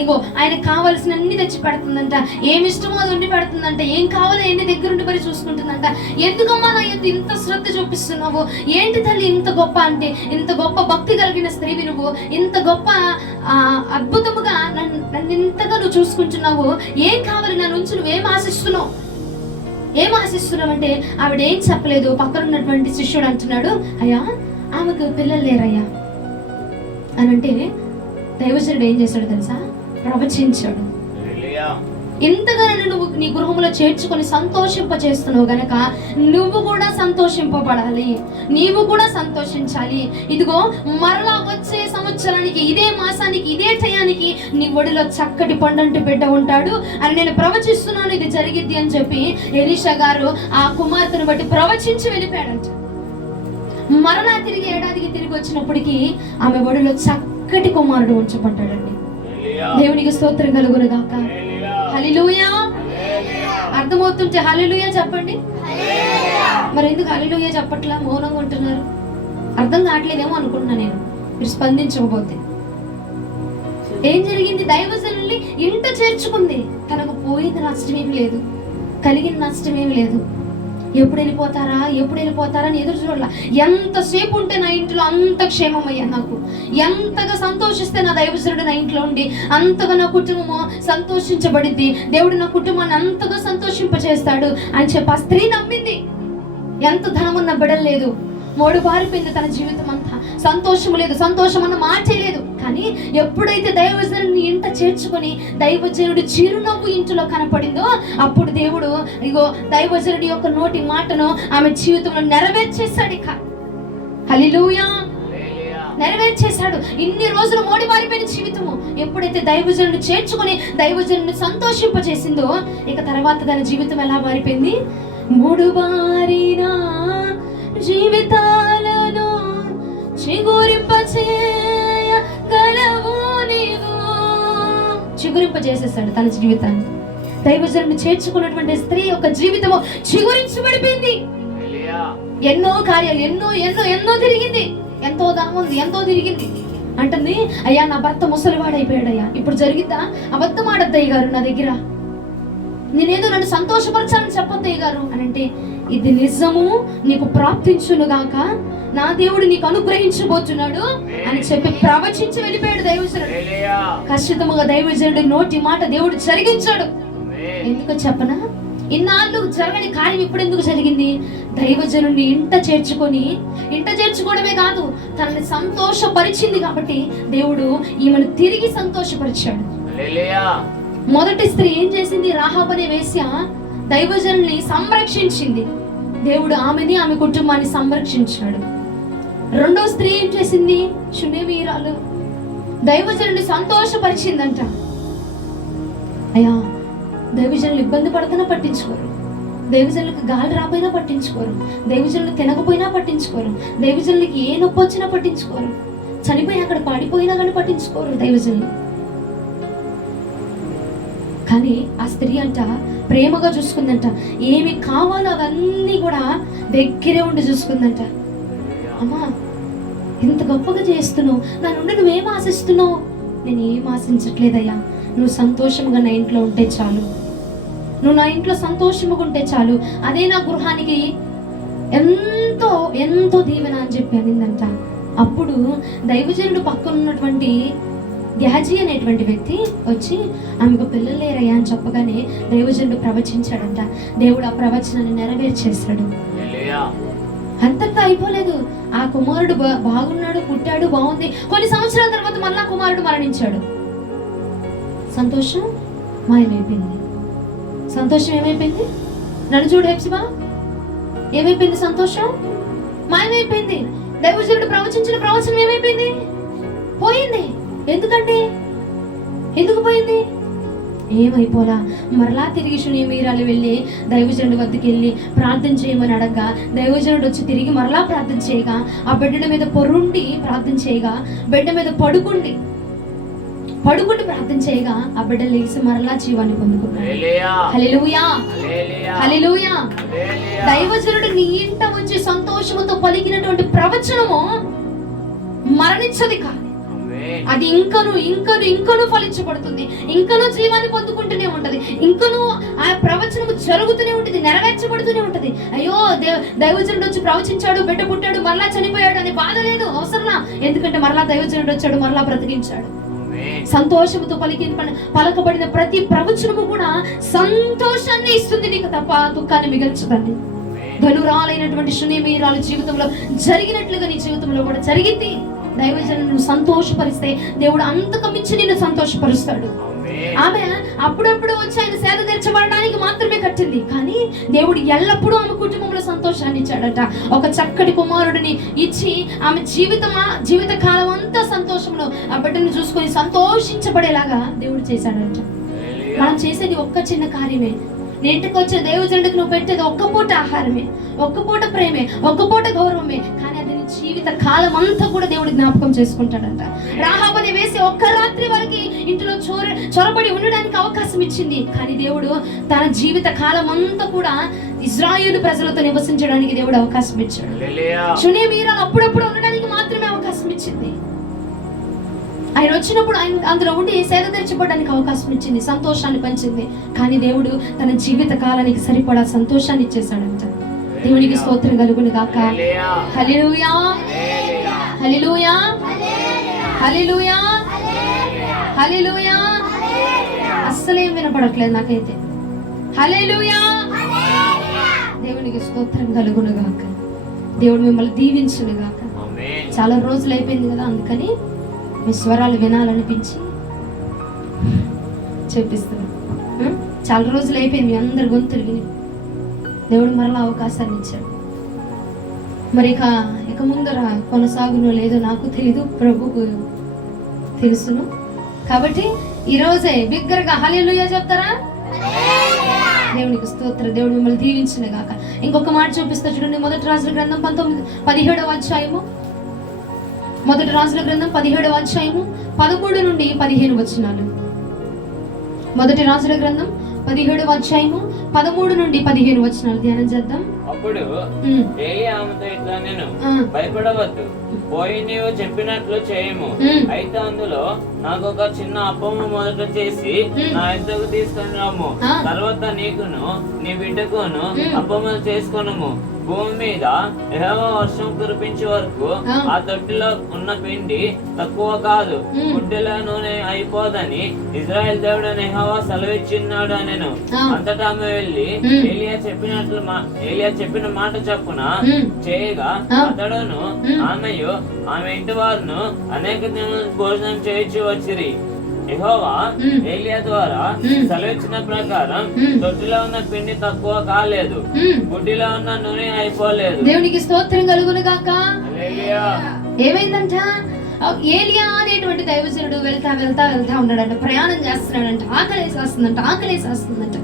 ఇగో ఆయనకు కావాల్సిన అన్ని తెచ్చి పెడుతుందంట, ఏమి ఇష్టమో అది ఉండి పెడుతుందంట, ఏం కావాలో ఎన్ని దగ్గరుండి మరి చూసుకుంటుందంట. ఎందుకమ్మా నా ఇంత శ్రద్ధ చూపిస్తున్నావు? ఏంటి తల్లి ఇంత గొప్ప అంటే, ఇంత గొప్ప భక్తి కలిగిన స్త్రీవి నువ్వు, ఇంత గొప్ప అద్భుతముగా నన్ను ఇంతగా నువ్వు చూసుకుంటున్నావు, ఏం కావాలి నా నుంచి, నువ్వేం ఆశిస్తున్నావు అంటే ఆవిడ ఏం చెప్పలేదు. పక్కన ఉన్నటువంటి శిష్యుడు అంటున్నాడు, అయ్యా ఆమెకు పిల్లలు లేరయ్యా అని అంటే దైవజనుడు ఏం చేశాడు తెలుసా? ప్రవచించాడు. ఇంతగా నువ్వు నీ గృహంలో చేర్చుకొని సంతోషింప చేస్తున్నావు గనక నువ్వు కూడా సంతోషింపబడాలి, నీవు కూడా సంతోషించాలి. ఇదిగో మరలా వచ్చే సంవత్సరానికి, ఇదే మాసానికి, ఇదే టయానికి నీ ఒడిలో చక్కటి పండంటి బిడ్డ ఉంటాడు అని నేను ప్రవచిస్తున్నాను, ఇది జరిగిద్ది అని చెప్పి ఎలీషా గారు ఆ కుమార్తెను బట్టి ప్రవచించి వెళ్ళిపోయాడంట. మరలా తిరిగి ఏడాదికి తిరిగి వచ్చినప్పటికీ ఆమె ఒడిలో చక్కటి కుమారుడు ఉంచబడ్డాడండి. దేవునికి స్తోత్రం కలుగును గాక. హల్లెలూయా. అర్థమవుతుంటే హల్లెలూయా చెప్పండి. మరి ఎందుకు హల్లెలూయా చెప్పట్లా, మౌనంగా ఉంటున్నారు? అర్థం కావట్లేదేమో అనుకుంటున్నా నేను, మీరు స్పందించకపోతే. ఏం జరిగింది? దైవజనుల్ని ఇంట చేర్చుకుంది. తనకు పోయింది నష్టమేమి లేదు, కలిగిన నష్టమేమి లేదు. ఎప్పుడు వెళ్ళిపోతారా అని ఎదురు చూడాల. ఎంతసేపు ఉంటే నా ఇంట్లో అంత క్షేమం అయ్యా, నాకు ఎంతగా సంతోషిస్తే నా దైవజనుడు నా ఇంట్లో ఉండి అంతగా నా కుటుంబము సంతోషించబడింది, దేవుడు నా కుటుంబాన్ని అంతగా సంతోషింపచేస్తాడు అని చెప్పి ఆ స్త్రీ నమ్మింది. ఎంత ధనం ఉన్న బిడలు లేదు, మోడు బారిపోయింది తన జీవితం అంతా, సంతోషం లేదు, సంతోషం అన్న మాటే లేదు. కానీ ఎప్పుడైతే దైవజనుడిని ఇంట చేర్చుకొని దైవజనుడు చిరునవ్వు ఇంటిలో కనపడిందో అప్పుడు దేవుడు ఇగో దైవజనుడి యొక్క నోటి మాటను ఆమె జీవితంలో నెరవేర్చేశాడు. ఇక హల్లెలూయా, నెరవేర్చేశాడు. ఇన్ని రోజులు మోడి మారిపోయిన జీవితము ఎప్పుడైతే దైవజనుడు చేర్చుకొని దైవజనుడిని సంతోషింపజేసిందో ఇక తర్వాత దాని జీవితం ఎలా మారిపోయింది? మూడు బారిన జీవితాలను చిగురింపజేసేసాడు తన జీవితాన్ని. దైవజనుడిని చేర్చుకున్నటువంటి స్త్రీ యొక్క జీవితము చిగురించబడిపోయింది. ఎన్నో కార్యాలు ఎన్నో ఎన్నో ఎన్నో తిరిగింది, ఎంతో దాముంది, ఎంతో తిరిగింది. అంటుంది, అయ్యా నా భర్త ముసలివాడైపోయాడయ్యా, ఇప్పుడు జరిగిద్దా? అబద్ధం ఆడద్దయ్య గారు నా దగ్గర, నేనేదో నన్ను సంతోషపరచాలని చెప్పొద్దయ్య గారు అని అంటే, ఇది నిజము, నీకు ప్రాప్తించునుగాక, నా దేవుడు నీకు అనుగ్రహించబోతున్నాడు అని చెప్పి ప్రవచించి వెళ్ళిపోయాడు దైవజనుడు. ఖచ్చితంగా దైవజనుడి నోటి మాట దేవుడు జరిగించాడు. ఎందుకు చెప్పనా? ఇన్నాళ్ళు జరగని కార్యం ఇప్పుడు ఎందుకు జరిగింది? దైవజనుడిని ఇంట చేర్చుకోవడమే కాదు, తనని సంతోషపరిచింది కాబట్టి దేవుడు ఈమెను తిరిగి సంతోషపరిచాడు. మొదటి స్త్రీ ఏం చేసింది? రాహాబు అనే వేశ్య దైవజనుడిని సంరక్షించింది. దేవుడు ఆమెని, ఆమె కుటుంబాన్ని సంరక్షించాడు. రెండో స్త్రీ ఏం చేసింది? షునేమీరాలు దైవజనుడిని సంతోషపరిచిందంట. అయ్యా, దైవజనులు ఇబ్బంది పడుతున్నా పట్టించుకోరు, దైవజనులకు గాలి రాపోయినా పట్టించుకోరు, దైవజనులు తినకపోయినా పట్టించుకోరు, దైవజనులకి ఏ నొప్పి వచ్చినా పట్టించుకోరు, చనిపోయి అక్కడ పడిపోయినా కానీ పట్టించుకోరు దైవజనులు. కానీ ఆ స్త్రీ అంట ప్రేమగా చూసుకుందంట, ఏమి కావాలో అవన్నీ కూడా దగ్గరే ఉండి చూసుకుందంట. అమ్మా, ఇంత గొప్పగా చేస్తున్నావు, నా నుండి నువ్వేం ఆశిస్తున్నావు? నేను ఏం ఆశించట్లేదయ్యా, నువ్వు సంతోషంగా నా ఇంట్లో ఉంటే చాలు, నువ్వు నా ఇంట్లో సంతోషంగా ఉంటే చాలు, అదే నా గృహానికి ఎంతో ఎంతో దీవెన అని చెప్పి అనిందంట. అప్పుడు దైవజనుడు పక్కన ఉన్నటువంటి గ్యాజీ అనేటువంటి వ్యక్తి వచ్చి ఆమెకు పిల్లలు లేరయ్యా అని చెప్పగానే దైవజనుడు ప్రవచించాడంట. దేవుడు ఆ ప్రవచనాన్ని నెరవేర్చేశాడు. అంతటా అయిపోలేదు. ఆ కుమారుడు బాగున్నాడు, పుట్టాడు, బాగుంది. కొన్ని సంవత్సరాల తర్వాత మళ్ళా కుమారుడు మరణించాడు. సంతోషం మాయమైపోయింది. సంతోషం ఏమైపోయింది? నన్ను చూడు హెప్సిబా, ఏమైపోయింది? సంతోషం మాయమైపోయింది. దైవజనుడు ప్రవచించిన ప్రవచనం ఏమైపోయింది? పోయింది. ఎందుకు పోయింది? ఏమైపోలా. మరలా తిరిగి షునేమీరాలు వెళ్ళి దైవజనుడి వద్దకు వెళ్ళి ప్రార్థన చేయమని అడగగా, దైవజనుడు వచ్చి తిరిగి మరలా ప్రార్థన చేయగా, ఆ బిడ్డ మీద పొరుండి ప్రార్థన చేయగా, బిడ్డ మీద పడుకుండి ప్రార్థన చేయగా ఆ బిడ్డ లేచి మరలా జీవాన్ని పొందుకున్నాడు. హల్లెలూయా, హల్లెలూయా. దైవజనుడు నీ ఇంట వచ్చి సంతోషముతో పలికినటువంటి ప్రవచనము మరణించది కాదు, అది ఇంకను ఫలించబడుతుంది, ఇంకను జీవాన్ని పొందుకుంటూనే ఉంటది, ఇంకను ఆ ప్రవచనము జరుగుతూనే ఉంటుంది, నెరవేర్చబడుతూనే ఉంటది. అయ్యో, దైవజనుడు వచ్చి ప్రవచించాడు, బిడ్డ పుట్టాడు, మరలా చనిపోయాడు అనే బాధ లేదు, అవసరంలా. ఎందుకంటే మరలా దైవజనుడు వచ్చాడు, మరలా బ్రతికించాడు. సంతోషముతో పలకబడిన ప్రతి ప్రవచనము కూడా సంతోషాన్ని ఇస్తుంది నీకు తప్ప దుఃఖాన్ని మిగల్చదండి. ధనురాలైనటువంటి షునేమీరాలు జీవితంలో జరిగినట్లుగా నీ జీవితంలో కూడా జరిగింది. దైవజనులను సంతోషపరిస్తే దేవుడు అంతకు మించి నిన్ను సంతోషపరుస్తాడు. ఆమె అప్పుడప్పుడు వచ్చి ఆయన సేద తీర్చబడడానికి మాత్రమే కట్టింది, కానీ దేవుడు ఎల్లప్పుడూ ఆమె కుటుంబంలో సంతోషాన్ని ఇచ్చాడట. ఒక చక్కటి కుమారుడిని ఇచ్చి ఆమె జీవిత కాలం అంతా సంతోషంలో ఆ బిడ్డను చూసుకొని సంతోషించబడేలాగా దేవుడు చేశాడంట. మనం చేసేది ఒక్క చిన్న కార్యమే. నీ ఇంటికి వచ్చే దైవజనుడికి నువ్వు పెట్టేది ఒక్క పూట ఆహారమే, ఒక్క పూట ప్రేమే, ఒక్క పూట గౌరవమే, కానీ అది నీ జీవిత కాలం అంతా కూడా దేవుడు జ్ఞాపకం చేసుకుంటాడంట. రాహాబు అనే వేసి ఒక్క రాత్రి వరకు ఇంటిలో చొరబడి ఉండడానికి అవకాశం ఇచ్చింది, కానీ దేవుడు తన జీవిత కాలం అంతా కూడా ఇజ్రాయేలు ప్రజలతో నివసించడానికి దేవుడు అవకాశం ఇచ్చాడు. షునేమీరాలు అప్పుడప్పుడు ఉండడానికి మాత్రమే అవకాశం ఇచ్చింది. ఆయన వచ్చినప్పుడు ఆయన అందులో ఉండి సేద తీర్చబడడానికి అవకాశం ఇచ్చింది, సంతోషాన్ని పంచింది, కానీ దేవుడు తన జీవిత కాలానికి సరిపడా సంతోషాన్ని ఇచ్చేసాడంట. దేవునికి స్తోత్రం కలుగును గాక. హల్లెలూయా, హల్లెలూయా, హల్లెలూయా, హల్లెలూయా. అస్సలేం వినపడట్లేదు నాకైతే. హల్లెలూయా, దేవునికి స్తోత్రం కలుగును గాక. దేవుడు మిమ్మల్ని దీవించును గాక. చాలా రోజులు అయిపోయింది కదా, అందుకని మీ స్వరాలు వినాలనిపించి చెప్పిస్తున్నాను. చాలా రోజులు అయిపోయింది మీ అందరి గొంతులు విని. దేవుడు మరలా అవకాశాన్ని ఇచ్చాడు. మరి ఇక ముందర కొనసాగునో లేదో నాకు తెలీదు, ప్రభుకు తెలుసును. కాబట్టి ఈరోజే బిగ్గరగా హల్లెలూయా చెప్తారా? దేవునికి స్తోత్రం. దేవుడు మిమ్మల్ని దీవించును గాక. ఇంకొక మాట చూపిస్తా చూడండి. మొదటి రాజుల గ్రంథం 17వ అధ్యాయము. మొదటి రాజుల గ్రంథం 17వ అధ్యాయము 13 నుండి 15 వచనాలు. మొదటి రాజుల గ్రంథం 17వ అధ్యాయము 13 నుండి 15 వచనాలు ధ్యానం చేద్దాం. అప్పుడు ఏలియా ఆమెతో ఇట్లా, నేను భయపడవద్దు, పోయి నీవు చెప్పినట్లు చేయము. అయితే అందులో నాకు ఒక చిన్న అప్పము మొదట చేసి నా ఎద్దకు తీసుకొని రాము. తర్వాత నీకును నీ బిడ్డకును అప్పములు చేసుకొనుము. భూమి మీద యెహోవా వర్షం కురిపించే వరకు ఆ తొట్టిలో ఉన్న పిండి తక్కువ కాదు, గుడ్డెలో నూనె అయిపోదని ఇజ్రాయెల్ దేవుడు యెహోవా సెలవిచ్చిన్నాడు అనెను. అంతటా ఆమె వెళ్ళి ఏలియా చెప్పిన మాట చొప్పున చేయగా అతడును ఆమెయు ఆమె ఇంటి వారును అనేక దినములు భోజనం చేయించి వచ్చిరి. యెహోవా ఏలియా ద్వారా సెలవిచ్చిన ప్రకారం తొట్టిలో ఉన్న పిండి తక్కువ కాలేదు, గుడ్డిలో ఉన్న నూనె అయిపోలేదు. దేవునికి స్తోత్రం కలుగును గాక. ఏమైందంట, ఏలియా అనేటువంటి దైవజనుడు వెళ్తా వెళ్తా వెళ్తా ఉన్నాడంట, ప్రయాణం చేస్తున్నాడంట, ఆకలేసేస్తుందంట.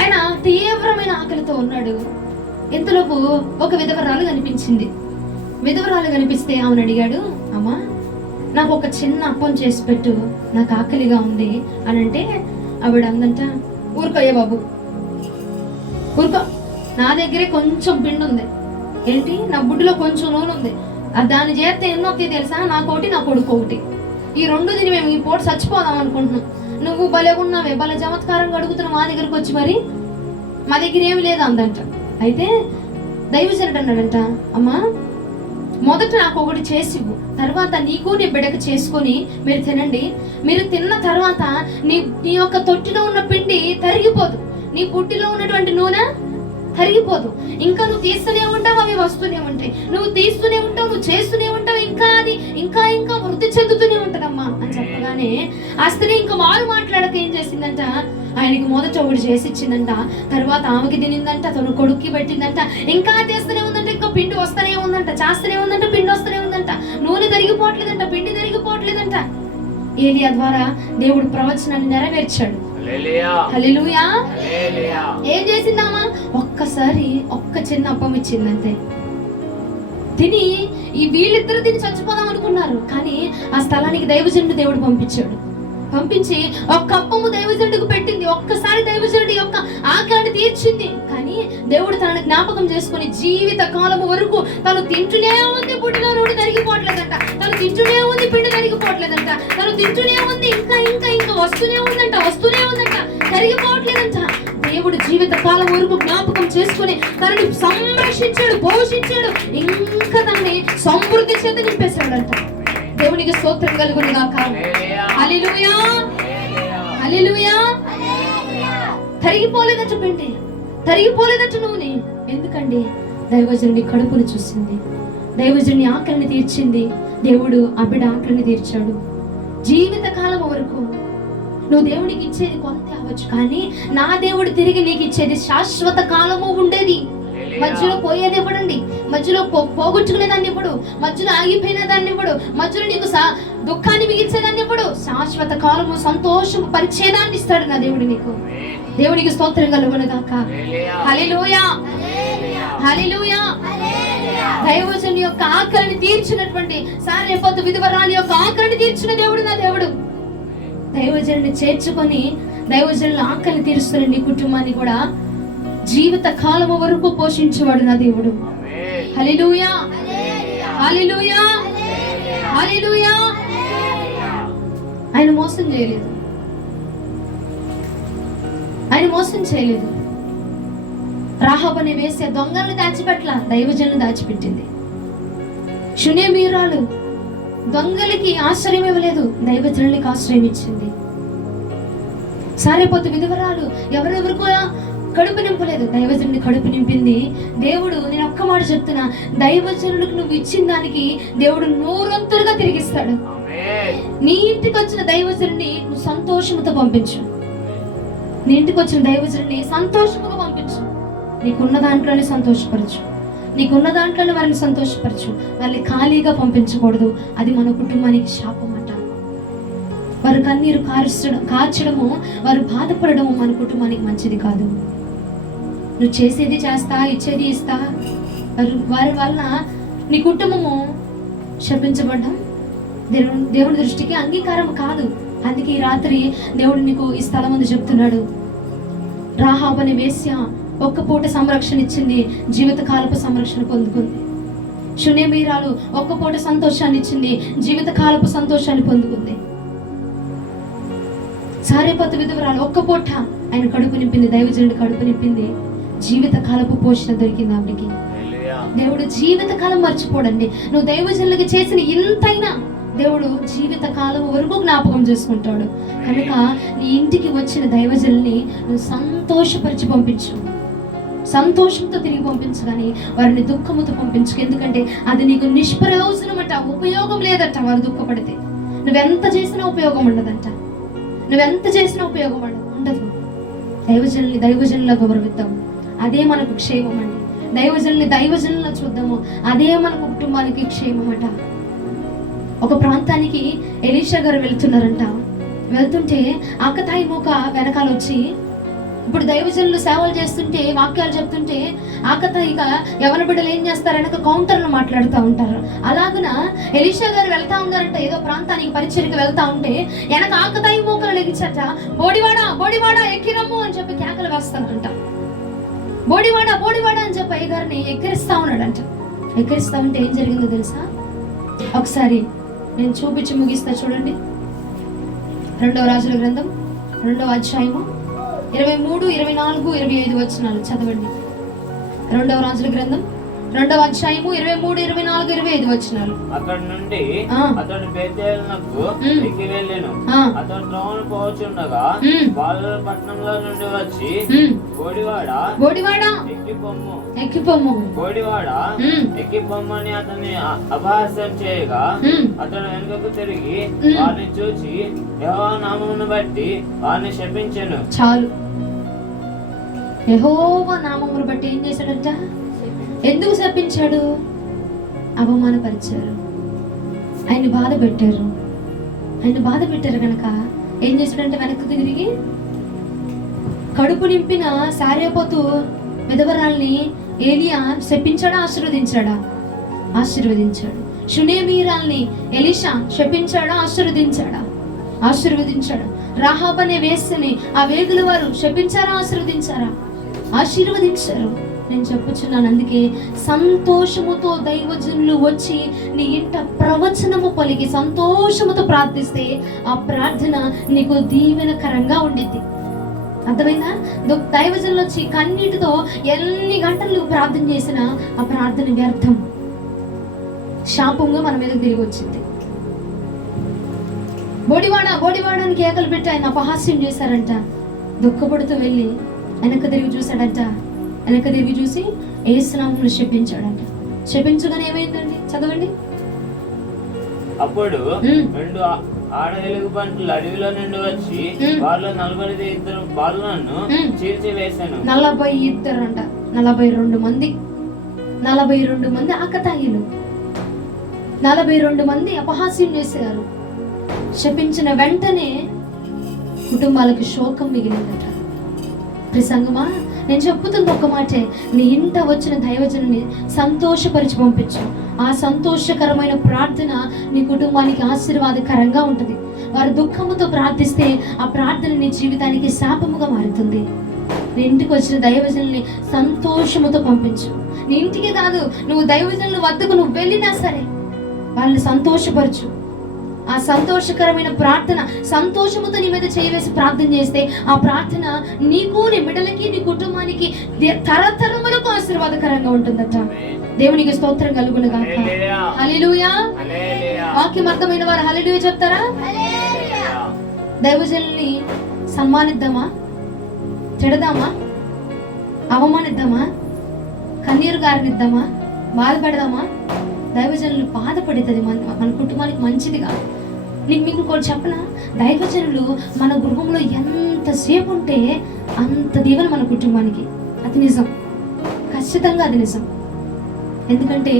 ఆయన తీవ్రమైన ఆకలితో ఉన్నాడు. ఇంతలోపు ఒక విధవరాలు కనిపించింది. విధవరాలు కనిపిస్తే ఆమెను అడిగాడు, అమ్మా నాకు ఒక చిన్న అప్పం చేసి పెట్టు, నాకు ఆకలిగా ఉంది అని అంటే ఆవిడ అందంట, ఊరుకోయ్యే బాబు ఊరుకో, నా దగ్గరే కొంచెం పిండి ఉంది, ఏంటి నా బుడ్డిలో కొంచెం నూనె ఉంది, దాన్ని చేస్తే ఎన్నో తెలుసా, నాకోటి నా కొడుకు ఒకటి, ఈ రెండు తిని మేము ఈ పూట చచ్చిపోదాం అనుకుంటున్నాం, నువ్వు భలే ఉన్నావే, భలే చమత్కారంగా అడుగుతున్నావు మా దగ్గరకు వచ్చి, మరి మా దగ్గర ఏమి లేదు అందంట. అయితే దైవజనుడు అన్నాడంట, అమ్మా మొదట నాకు ఒకటి చేసి ఇవ్వు, తర్వాత నీకు నీ బిడ్డకు చేసుకొని మీరు తినండి. మీరు తిన్న తర్వాత నీ యొక్క తొట్టిలో ఉన్న పిండి తరిగిపోదు, నీ పుట్టిలో ఉన్నటువంటి నూనె తరిగిపోదు, ఇంకా నువ్వు తీస్తూనే ఉంటావు, అవి వస్తూనే ఉంటాయి, నువ్వు తీస్తూనే ఉంటావు, నువ్వు చేస్తూనే ఉంటావు, ఇంకా అది ఇంకా ఇంకా వృద్ధి చెందుతూనే ఉంటదమ్మా అని చెప్పగానే ఆ స్త్రీ ఇంకా వారు మాట్లాడక ఏం చేసిందంట, ఆయనకి మొదట ఒకటి చేసి ఇచ్చిందంట, తర్వాత ఆమెకి తినిందంట, తన కొడుక్కి పెట్టిందంట, ఇంకా చేస్తూనే ఉందంట, ఇంకా పిండి వస్తూనే ఉందంట, చేస్తూనే ఉందంట, పిండి వస్తూనే ఉందంట, నూనె తరిగిపోవట్లేదంట, పిండి తరిగిపోవట్లేదంట. ఏలియా ద్వారా దేవుడు ప్రవచనాన్ని నెరవేర్చాడు. హల్లెలూయా. ఏం చేసిందామా, ఒక్కసారి ఒక్క చిన్న అప్పం ఇచ్చిందంతే. తిని ఈ వీళ్ళిద్దరు తిని చచ్చిపోదాం అనుకున్నారు, కానీ ఆ స్థలానికి దైవజనుడు దేవుడు పంపించి ఒక్క అప్పము దైవజనుడికి పెట్టింది. ఒక్కసారి దైవజనుడి యొక్క ఆకలిని తీర్చింది. కానీ దేవుడు తనని జ్ఞాపకం చేసుకుని జీవిత కాలము వరకు తను తింటూనే ఉంది, పుట్టిన నూనె తరిగిపోవట్లేదంట, తను తింటూనే ఉంది, పిండి తరిగిపోవట్లేదంట, తను తింటూనే ఉంది, ఇంకా ఇంకా ఇంకా వస్తూనే ఉందంట, తరిగిపోవట్లేదంట. దేవుడు జీవిత కాలం వరకు జ్ఞాపకం చేసుకుని తనని సంరక్షించాడు, పోషించాడు, ఇంకా తనని సమృద్ధి చేత నింపేశాడంట. దేవునికి స్తోత్రం కలుగును గాక. హల్లెలూయా, హల్లెలూయా. తరిగిపోలేదట పిండి, తరిగిపోలేదట నూనె. ఎందుకండి, దైవజనుడి కడుపును చూసింది, దైవజనుని ఆకలిని తీర్చింది. దేవుడు ఆ బిడ్డ ఆకలిని తీర్చాడు. జీవిత కాలం వరకు నువ్వు దేవునికి ఇచ్చేది కొంత అవ్వచ్చు, కానీ నా దేవుడు తిరిగి నీకు ఇచ్చేది శాశ్వత కాలము ఉండేది. మధ్యలో పోయేది ఇవ్వడండి, మధ్యలో పోగొట్టుకునే దాన్ని ఇవ్వడు, మధ్యలో ఆగిపోయిన దాన్ని ఇవ్వడు, మధ్యలో నీకు దుఃఖాన్ని మిగిల్చేదాన్ని ఇవ్వడు, శాశ్వత కాలము సంతోషము పరిచేదాన్ని ఇస్తాడు నా దేవుడు నీకు. దేవునికి స్తోత్రం కలుగును గాక. హల్లెలూయా, హల్లెలూయా. దైవజనుని యొక్క ఆకలిని తీర్చినటువంటి సారెపోతు విధవరాలి యొక్క ఆకలిని తీర్చిన దేవుడు నా దేవుడు. దైవజనుని చేర్చుకొని దైవజనుల ఆకలిని తీరుస్తున్న నీ కుటుంబాన్ని కూడా జీవిత కాలము వరకు పోషించేవాడు నా దేవుడు. హల్లెలూయా, హల్లెలూయా, హల్లెలూయా. ఆయన మోసం చేయలేదు, ఆయన మోసం చేయలేదు. రాహాబు అనే వేసే దొంగల్ని దాచిపెట్టలా, దైవజనులు దాచిపెట్టింది. షునేమీరాలు దొంగలకి ఆశ్రయం ఇవ్వలేదు, దైవజనులకి ఆశ్రయం ఇచ్చింది. సారెపోతు విధవరాలు ఎవరెవరికో కడుపు నింపలేదు, దైవజనుని కడుపు నింపింది. దేవుడు, నేను ఒక్క మాట చెప్తున్నా, దైవజనులకు నువ్వు ఇచ్చిన దానికి దేవుడు నూరంతులుగా తిరిగిస్తాడు. నీ ఇంటికి వచ్చిన దైవజనుని నువ్వు సంతోషంతో పంపించు, నీ ఇంటికి వచ్చిన దైవజనుని సంతోషముగా పంపించు. నీకున్న దాంట్లోనే సంతోషపరచు, నీకున్న దాంట్లోనే వారిని సంతోషపరచు. వాళ్ళని ఖాళీగా పంపించకూడదు, అది మన కుటుంబానికి శాపం అంట. వారు కన్నీరు కార్చడము, వారు బాధపడడము మన కుటుంబానికి మంచిది కాదు. నువ్వు చేసేది చేస్తా, ఇచ్చేది ఇస్తా, వారి వలన నీ కుటుంబము శపించబడ్డం దేవుని దృష్టికి అంగీకారం కాదు. అందుకే ఈ రాత్రి దేవుడు నీకు ఈ స్థలం ముందు చెప్తున్నాడు, రాహాబు అనే వేశ్య ఒక్క పూట సంరక్షణ ఇచ్చింది, జీవితకాలపు సంరక్షణ పొందుకుంది. షునేమీరాలు ఒక్క పూట సంతోషాన్ని ఇచ్చింది, జీవితకాలపు సంతోషాన్ని పొందుకుంది. సారెపతు విధవరాలు ఒక్క పూట ఆయన కడుపు నింపింది, దైవజనుడి కడుపు నింపింది, జీవితకాలపు పోషణ దొరికింది ఆమెకి. దేవుడు జీవితకాలం మర్చిపోడండి. నువ్వు దైవజనులకి చేసిన ఇంతైనా దేవుడు జీవితకాలం వరకు జ్ఞాపకం చేసుకుంటాడు. కనుక నీ ఇంటికి వచ్చిన దైవజనుల్ని నువ్వు సంతోషపరిచి పంపించు, సంతోషంతో తిరిగి పంపించు, కానీ వారిని దుఃఖముతో పంపించు. ఎందుకంటే అది నీకు నిష్ప్రయోజనం అట, ఉపయోగం లేదట. వారు దుఃఖపడితే నువ్వెంత చేసినా ఉపయోగం ఉండదంట, నువ్వెంత చేసినా ఉపయోగం ఉండదు. దైవజనుల గౌరవిద్దాం, అదే మనకు క్షేమం అండి. దైవజనుల చూద్దాము, అదే మన కుటుంబానికి క్షేమం అట. ఒక ప్రాంతానికి ఎలీషా గారు వెళ్తున్నారంట. వెళ్తుంటే ఆకతాయి మూక వెనకాల వచ్చి, ఇప్పుడు దైవజనులు సేవలు చేస్తుంటే, వాక్యాలు చెప్తుంటే ఆకతాయిగా యవన బిడ్డలు ఏం చేస్తారు, వెనక కౌంటర్లు మాట్లాడుతూ ఉంటారు. అలాగున ఎలీషా గారు వెళ్తా ఉన్నారంట, ఏదో ప్రాంతానికి పరిచర్కి వెళ్తా ఉంటే వెనక ఆకతాయి మూకలు లెగించట, బోడివాడా ఎక్కిరమ్ము అని చెప్పి కేకలు వేస్తానంట. బోడివాడా అని చెప్పి అయ్యగారిని ఎక్కిరిస్తా ఉన్నాడంట. ఎక్కిరిస్తా ఉంటే ఏం జరిగిందో తెలుసా? ఒకసారి నేను చూపించి ముగిస్తా చూడండి. 2వ రాజుల గ్రంథం 2వ అధ్యాయము 23, 24, 25 వచనాలు చదవండి. 2వ రాజుల గ్రంథం 2వ అధ్యాయము 23, 24, 25 వచనాలు. అక్కడ నుండి అతడు బేతేలునకు ఎక్కి వెళ్ళెను. అతడు త్రోవను పోవచుండగా బాలుర పట్టణంలో నుండి వచ్చి, బోడివాడా ఎక్కిపొమ్ము, బోడివాడా ఎక్కిపొమ్ము అని అతన్ని అపహాస్యం చేయగా, అతడు వెనుకకు తిరిగి వారిని చూచి యెహోవా నామమును బట్టి వారిని శపించెను. చాలు, యెహోవా నామమును బట్టి ఏం చేశాడంట? ఎందుకు శపించాడు? అవమానపరిచారు, ఆయన బాధ పెట్టారు కనుక ఏం చేశాడంటే వెనక్కి తిరిగి కడుపు నింపిన సారేపోతు విధవరాల్ని ఏలియా శపించాడా, ఆశీర్వదించాడు. షునేమీరాల్ని ఎలీషా శపించాడా, ఆశీర్వదించాడు. రాహాబ్ అనే వేశ్యని ఆ వేగుల వారు శపించారా, ఆశీర్వదించారు. నేను చెప్పుచున్నాను, అందుకే సంతోషముతో దైవజనులు వచ్చి నీ ఇంట ప్రవచనము పలికి సంతోషముతో ప్రార్థిస్తే ఆ ప్రార్థన నీకు దీవెనకరంగా ఉండిద్ది. అర్థమైందా? దైవజనులు వచ్చి కన్నీటితో ఎన్ని గంటలు ప్రార్థన చేసినా ఆ ప్రార్థన వ్యర్థం, శాపంగా మన మీద తిరిగి వచ్చింది. బోడివాడానికి కేకలు పెట్టి ఆయన అపహాస్యం చేశారంట. దుఃఖపడుతూ వెళ్ళి వెనక్కి తిరిగి చూసి యేసునామములో శపించాడంట. శపించగానే ఏమైందండి? చదవండి. అప్పుడు 2 ఆడ ఎలుగుబంట్లు అడవిలో నుండి వచ్చి వాళ్ళు 42 బాలులను చీల్చివేశాను. 42 అంట, 42 మంది ఆకతాయిలు, 42 మంది అపహాస్యం చేశారు. శపించిన వెంటనే కుటుంబాలకు శోకం మిగిలిందట. ప్రసంగమా, నేను చెప్పుతుంది ఒక మాటే, నీ ఇంట వచ్చిన దైవజనుని సంతోషపరిచి పంపించు. ఆ సంతోషకరమైన ప్రార్థన నీ కుటుంబానికి ఆశీర్వాదకరంగా ఉంటుంది. వారు దుఃఖముతో ప్రార్థిస్తే ఆ ప్రార్థన నీ జీవితానికి శాపముగా మారుతుంది. నీ ఇంటికి వచ్చిన దైవజనుల్ని సంతోషముతో పంపించు. నీ ఇంటికి కాదు, నువ్వు దైవజనుల వద్దకు నువ్వు వెళ్ళినా సరే వాళ్ళని సంతోషపరచు. ఆ సంతోషకరమైన ప్రార్థన సంతోషముతో నీ మీద చేయవేసి ప్రార్థన చేస్తే ఆ ప్రార్థన నీకు, నీ బిడ్డలకి, నీ కుటుంబానికి తరతరములకు ఆశీర్వాదకరంగా ఉంటుందట. దేవునికి స్తోత్రం కలుగును గాక. హల్లెలూయా. వాక్యం అర్థమైన వారు హల్లెలూయా చెప్తారా? దైవజనుల్ని సన్మానిద్దామా, తిడదామా, అవమానిద్దామా, కన్నీరు గారినిద్దామా, బాధపడదామా? దైవజనులు బాధపడుతుంది మన కుటుంబానికి మంచిది కాదు. మీకు కూడా చెప్పనా, దైవజనులు మన గృహంలో ఎంతసేపు ఉంటే అంత దీవెన మన కుటుంబానికి. అది నిజం, ఖచ్చితంగా అది నిజం. ఎందుకంటే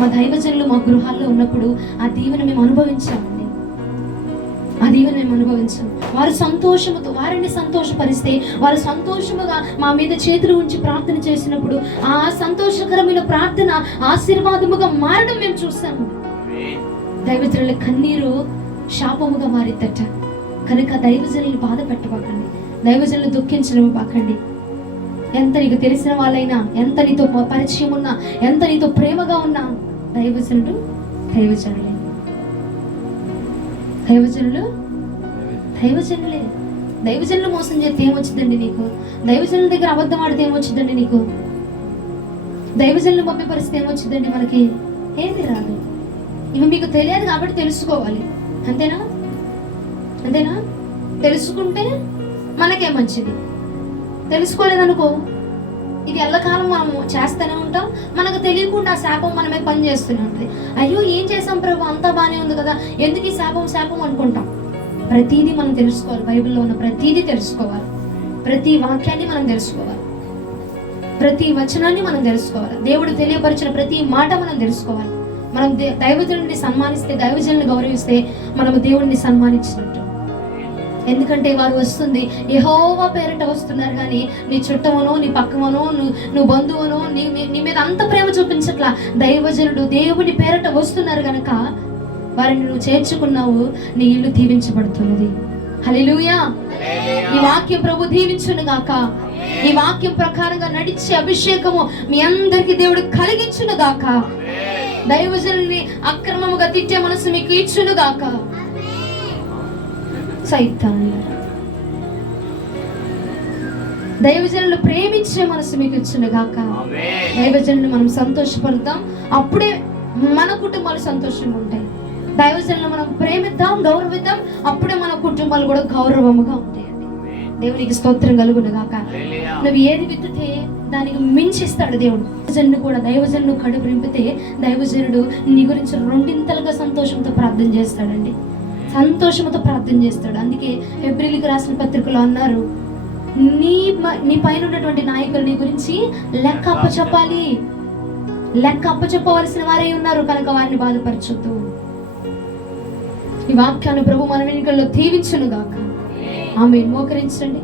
మా దైవజనులు మా గృహాల్లో ఉన్నప్పుడు ఆ దీవెన మేము అనుభవించామండి. వారు సంతోషముతో వారిని సంతోషపరిస్తే, వారు సంతోషముగా మా మీద చేతులు ఉంచి ప్రార్థన చేసినప్పుడు ఆ సంతోషకరమైన ప్రార్థన ఆశీర్వాదముగా మారడం మేము చూస్తాము. దైవజనుల కన్నీరు శాపముగా మారిద్దట. కనుక దైవజనులు బాధ పెట్టబాకండి, దైవజనులు దుఃఖించడం పాకండి. ఎంత నీకు తెలిసిన వాళ్ళైనా, ఎంత నీతో పరిచయం ఉన్నా, ఎంత నీతో ప్రేమగా ఉన్నా, దైవజనులు దైవజనులే, దైవజనులు దైవజనులే. దైవజనులు మోసం చేస్తే ఏమొచ్చిందండి నీకు? దైవజనుల దగ్గర అబద్ధం ఆడితే ఏమొచ్చిందండి నీకు? దైవజనులు మభ్య పరిస్థితి ఏమొచ్చిందండి మనకి? ఏమి రాదు. ఇవి మీకు తెలియదు కాబట్టి తెలుసుకోవాలి, అంతేనా? అంతేనా? తెలుసుకుంటే మనకే మంచిది. తెలుసుకోలేదనుకో ఇది ఎల్లకాలం మనము చేస్తూనే ఉంటాం, మనకు తెలియకుండా శాపం మన మీద పని చేస్తూనే ఉంటుంది. అయ్యో ఏం చేసాం ప్రభు, అంతా బాగానే ఉంది కదా, ఎందుకు ఈ శాపం అనుకుంటాం. ప్రతిదీ మనం తెలుసుకోవాలి, బైబిల్లో ఉన్న ప్రతిదీ తెలుసుకోవాలి, ప్రతి వాక్యాన్ని మనం తెలుసుకోవాలి, ప్రతి వచనాన్ని మనం తెలుసుకోవాలి, దేవుడు తెలియపరిచిన ప్రతి మాట మనం తెలుసుకోవాలి. మనం దైవజనుడిని సన్మానిస్తే, దైవజనుని గౌరవిస్తే మనము దేవుడిని సన్మానించినట్టు. ఎందుకంటే వారు వస్తుంది యెహోవా పేరిట వస్తున్నారు, కానీ నీ చుట్టమనో, నీ పక్కమనో, నువ్వు బంధువునో, నీ మీద అంత ప్రేమ చూపించట్లా. దైవజనుడు దేవుని పేరిట వస్తున్నారు కనుక వారిని నువ్వు చేర్చుకున్నావు, నీ ఇల్లు దీవించబడుతున్నది. హల్లెలూయా. ఈ వాక్యం ప్రభు దీవించును గాక. ఈ వాక్యం ప్రకారంగా నడిచే అభిషేకము మీ అందరికి దేవుడు కలిగించును గాక. దైవజనుని అక్రమముగా తిట్టే మనసు మీకు ఇచ్చును గాక. సైతానులారా, దైవజనులు ప్రేమించే మనసు మీకు ఇచ్చును గాక. దైవజనులు మనం సంతోషపడతాం, అప్పుడే మన కుటుంబాలు సంతోషంగా ఉంటాయి. దైవజనులు మనం ప్రేమిద్దాం, గౌరవిద్దాం, అప్పుడే మన కుటుంబాలు కూడా గౌరవముగా ఉంటాయండి. దేవునికి స్తోత్రం కలుగును గాక. నువ్వు ఏది విత్తితే దానికి మించిస్తాడు దేవుడు. దైవజనుడు కూడా, దైవజనుడు కడుపు నింపితే దైవజనుడు నీ గురించి రెండింతలుగా సంతోషంతో ప్రార్థన చేస్తాడండి, సంతోషంతో ప్రార్థన చేస్తాడు. అందుకే హెబ్రీయులకు రాసిన పత్రికలో అన్నారు, నీ పైన ఉన్నటువంటి నాయకులు నీ గురించి లెక్క అప్పచెప్పాలి, లెక్క అప్పచెప్పవలసిన వారే ఉన్నారు కనుక వారిని బాధపరచొద్దు. ఈ వాక్యాన్ని ప్రభు మన వెనుకల్లో దీవించును గాక. ఆమేన్. మోకరించండి.